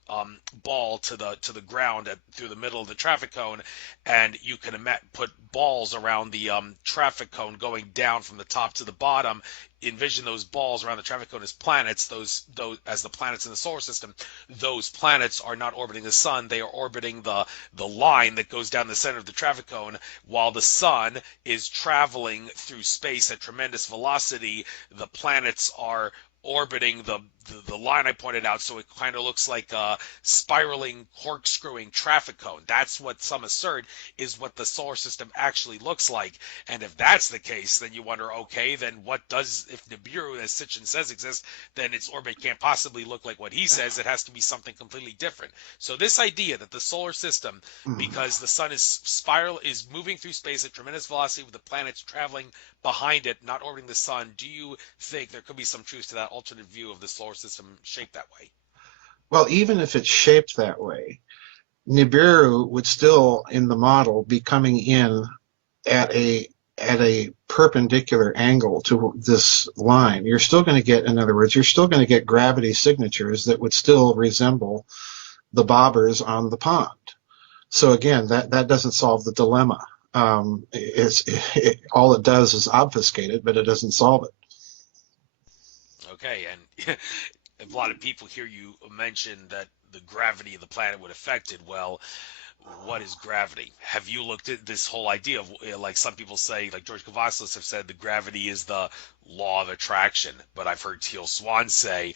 ball to the ground through the middle of the traffic cone, and you can put balls around the traffic cone going down from the top to the bottom. Envision those balls around the traffic cone as planets. Those as the planets in the solar system. Those planets are not orbiting the sun. They are orbiting the line that goes down the center of the traffic cone, while the sun is traveling through space at tremendous velocity. The planets are orbiting the line I pointed out, so it kind of looks like a spiraling, corkscrewing traffic cone. That's what some assert is what the solar system actually looks like. And if that's the case, then you wonder, okay, then what does, if Nibiru, as Sitchin says, exists, then its orbit can't possibly look like what he says. It has to be something completely different. So this idea that the solar system, because the sun is moving through space at tremendous velocity with the planets traveling behind it, not orbiting the sun, do you think there could be some truth to that alternate view of the solar system shaped that way? Well, even if it's shaped that way, Nibiru would still, in the model, be coming in at a perpendicular angle to this line. You're still going to get, in other words, you're still going to get gravity signatures that would still resemble the bobbers on the pond. So again, that doesn't solve the dilemma. All it does is obfuscate it, but it doesn't solve it. Okay, and a lot of people hear you mention that the gravity of the planet would affect it. Well, what is gravity? Have you looked at this whole idea of, like some people say, like George Kavaslis have said, the gravity is the law of attraction, but I've heard Teal Swan say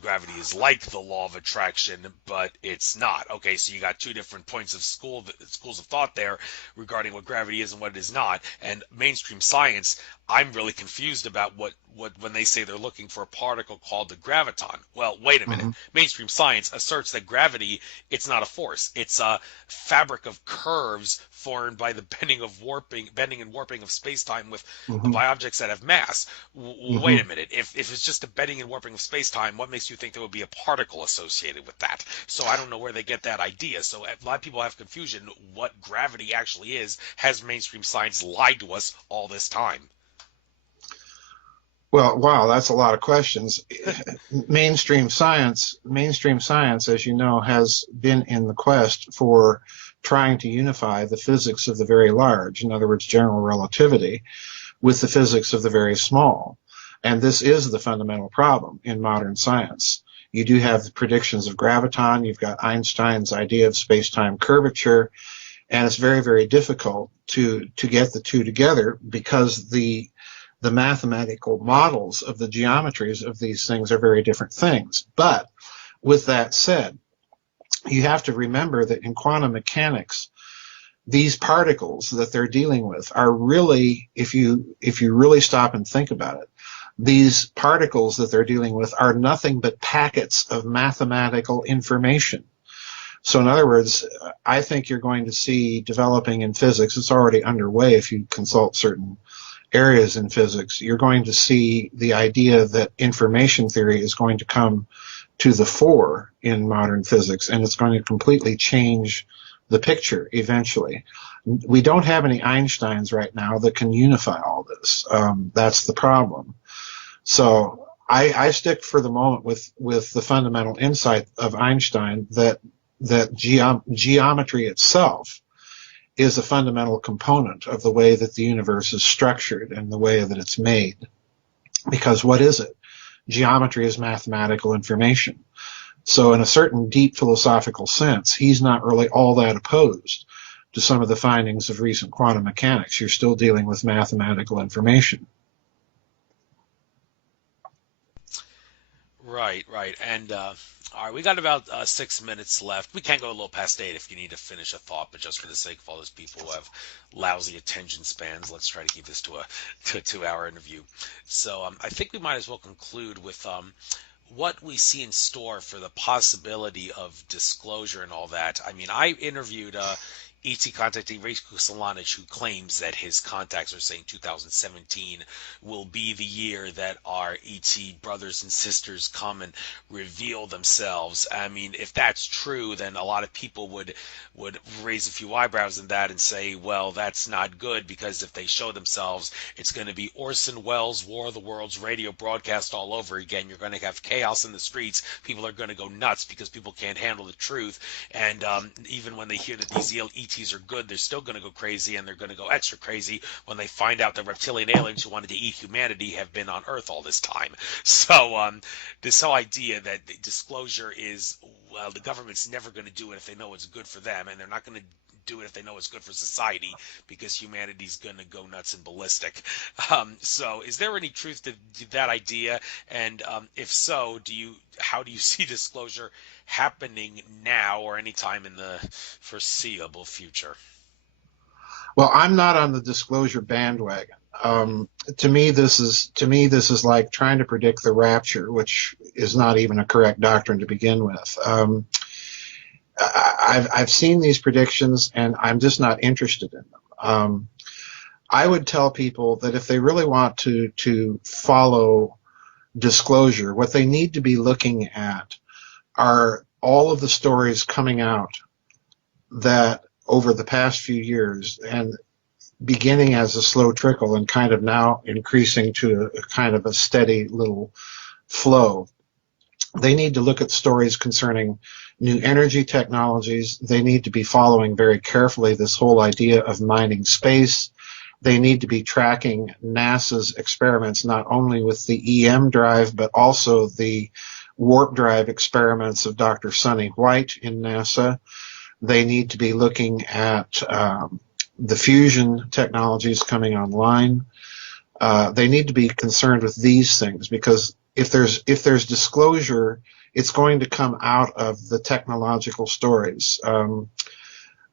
gravity is like the law of attraction, but it's not. Okay, so you got two different points of schools of thought there regarding what gravity is and what it is not. And mainstream science, I'm really confused about what when they say they're looking for a particle called the graviton. Well, wait a minute. Mainstream science asserts that gravity, it's not a force. It's a fabric of curves formed by the bending and warping of space-time by objects that have mass. Wait a minute. If it's just a bending and warping of space-time, what makes you think there would be a particle associated with that? So I don't know where they get that idea. So a lot of people have confusion what gravity actually is. Has mainstream science lied to us all this time? Well, wow, that's a lot of questions. Mainstream science, as you know, has been in the quest for trying to unify the physics of the very large, in other words, general relativity, with the physics of the very small. And this is the fundamental problem in modern science. You do have the predictions of graviton, you've got Einstein's idea of space-time curvature, and it's very, very difficult to get the two together because the mathematical models of the geometries of these things are very different things. But with that said, you have to remember that in quantum mechanics, these particles that they're dealing with are really, if you really stop and think about it, these particles that they're dealing with are nothing but packets of mathematical information. So in other words, I think you're going to see developing in physics, it's already underway if you consult certain areas in physics, you're going to see the idea that information theory is going to come to the fore in modern physics, and it's going to completely change the picture eventually. We don't have any Einsteins right now that can unify all this. That's the problem. So I stick for the moment with the fundamental insight of Einstein that geometry itself is a fundamental component of the way that the universe is structured and the way that it's made. Because what is it? Geometry is mathematical information. So in a certain deep philosophical sense, he's not really all that opposed to some of the findings of recent quantum mechanics. You're still dealing with mathematical information. Right, right. And all right, we got about 6 minutes left. We can go a little past 8 if you need to finish a thought, but just for the sake of all those people who have lousy attention spans, let's try to keep this to a 2 hour interview. So I think we might as well conclude with what we see in store for the possibility of disclosure and all that. I mean, I interviewed ET contactee Ray Kusalanic, who claims that his contacts are saying 2017 will be the year that our ET brothers and sisters come and reveal themselves. I mean, if that's true, then a lot of people would raise a few eyebrows in that and say, well, that's not good, because if they show themselves, it's going to be Orson Welles' War of the Worlds radio broadcast all over again. You're going to have chaos in the streets. People are going to go nuts because people can't handle the truth. And even when they hear that these ETs are good, they're still going to go crazy, and they're going to go extra crazy when they find out that reptilian aliens who wanted to eat humanity have been on Earth all this time. So this whole idea that the disclosure is, well, the government's never going to do it if they know it's good for them, and they're not going to do it if they know it's good for society, because humanity's going to go nuts and ballistic. So is there any truth to that idea? And if so, how do you see disclosure happening now or anytime in the foreseeable future? Well, I'm not on the disclosure bandwagon. To me, this is like trying to predict the rapture, which is not even a correct doctrine to begin with. I've seen these predictions, and I'm just not interested in them. I would tell people that if they really want to follow disclosure, what they need to be looking at are all of the stories coming out that over the past few years, and beginning as a slow trickle and kind of now increasing to a kind of a steady little flow. They need to look at stories concerning new energy technologies. They need to be following very carefully this whole idea of mining space. They need to be tracking NASA's experiments, not only with the EM drive, but also the warp drive experiments of Dr. Sonny White in NASA. They need to be looking at the fusion technologies coming online. They need to be concerned with these things, because if there's disclosure, it's going to come out of the technological stories.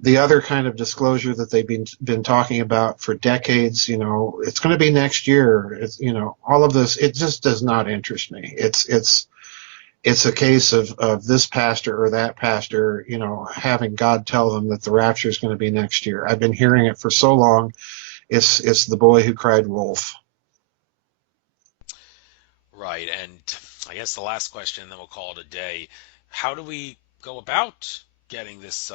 The other kind of disclosure that they've been talking about for decades, it's going to be next year. It's, all of this, it just does not interest me. It's a case of this pastor or that pastor, having God tell them that the rapture is going to be next year. I've been hearing it for so long. It's the boy who cried wolf. Right. And I guess the last question, and then we'll call it a day. How do we go about getting this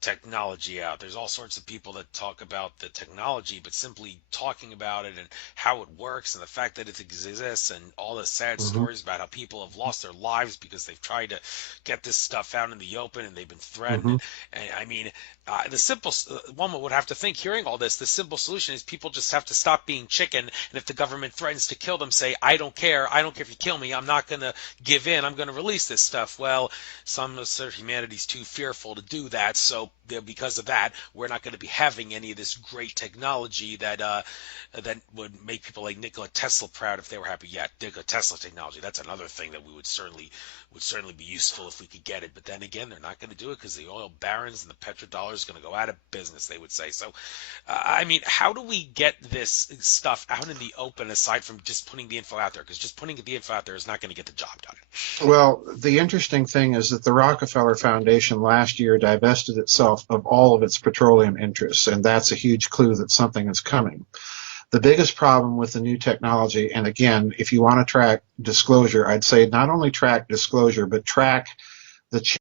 technology out? There's all sorts of people that talk about the technology, but simply talking about it and how it works and the fact that it exists, and all the sad Hmm. stories about how people have lost their lives because they've tried to get this stuff out in the open and they've been threatened. Hmm. And I mean, the simple one would have to think, hearing all this, the simple solution is people just have to stop being chicken. And if the government threatens to kill them, say, I don't care. I don't care if you kill me. I'm not going to give in. I'm going to release this stuff. Well, some of humanity's too fearful to do that. So because of that, we're not going to be having any of this great technology that would make people like Nikola Tesla proud if they were happy. Yeah, Nikola Tesla technology. That's another thing that we would certainly be useful if we could get it. But then again, they're not going to do it because the oil barons and the petrodollar is going to go out of business, they would say. So, I mean, how do we get this stuff out in the open aside from just putting the info out there? Because just putting the info out there is not going to get the job done. Well, the interesting thing is that the Rockefeller Foundation last year divested itself of all of its petroleum interests, and that's a huge clue that something is coming. The biggest problem with the new technology, and again, if you want to track disclosure, I'd say not only track disclosure, but track the